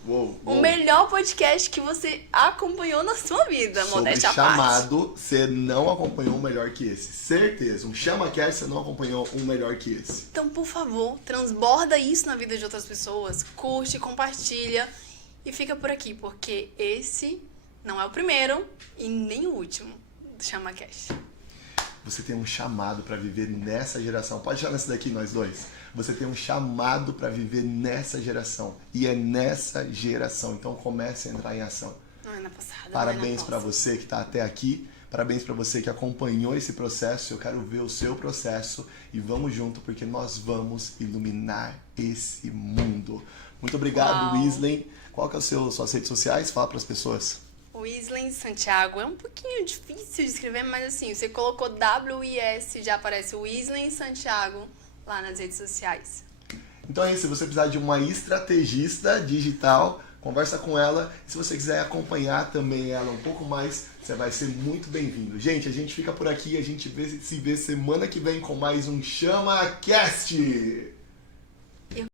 o melhor podcast que você acompanhou na sua vida. Sobre Modéstia à parte. chamado, você não acompanhou um melhor que esse. Certeza. Um ChamaCast, você não acompanhou um melhor que esse. Então, por favor, transborda isso na vida de outras pessoas. Curte, compartilha e fica por aqui, porque esse não é o primeiro e nem o último do ChamaCast. Você tem um chamado para viver nessa geração. Pode tirar nessa daqui, nós dois. Você tem um chamado para viver nessa geração. E é nessa geração. Então comece a entrar em ação. Não é na passada. Parabéns para você que está até aqui. Parabéns para você que acompanhou esse processo. Eu quero ver o seu processo. E vamos junto, porque nós vamos iluminar esse mundo. Muito obrigado, Uau. Wesley. Qual que é suas redes sociais? Fala para as pessoas. Wesley Santiago é um pouquinho difícil de escrever, mas assim, você colocou W-I-S, já aparece Wesley Santiago lá nas redes sociais. Então é isso, se você precisar de uma estrategista digital, conversa com ela. Se você quiser acompanhar também ela um pouco mais, você vai ser muito bem-vindo. Gente, a gente fica por aqui, a gente se vê semana que vem com mais um ChamaCast!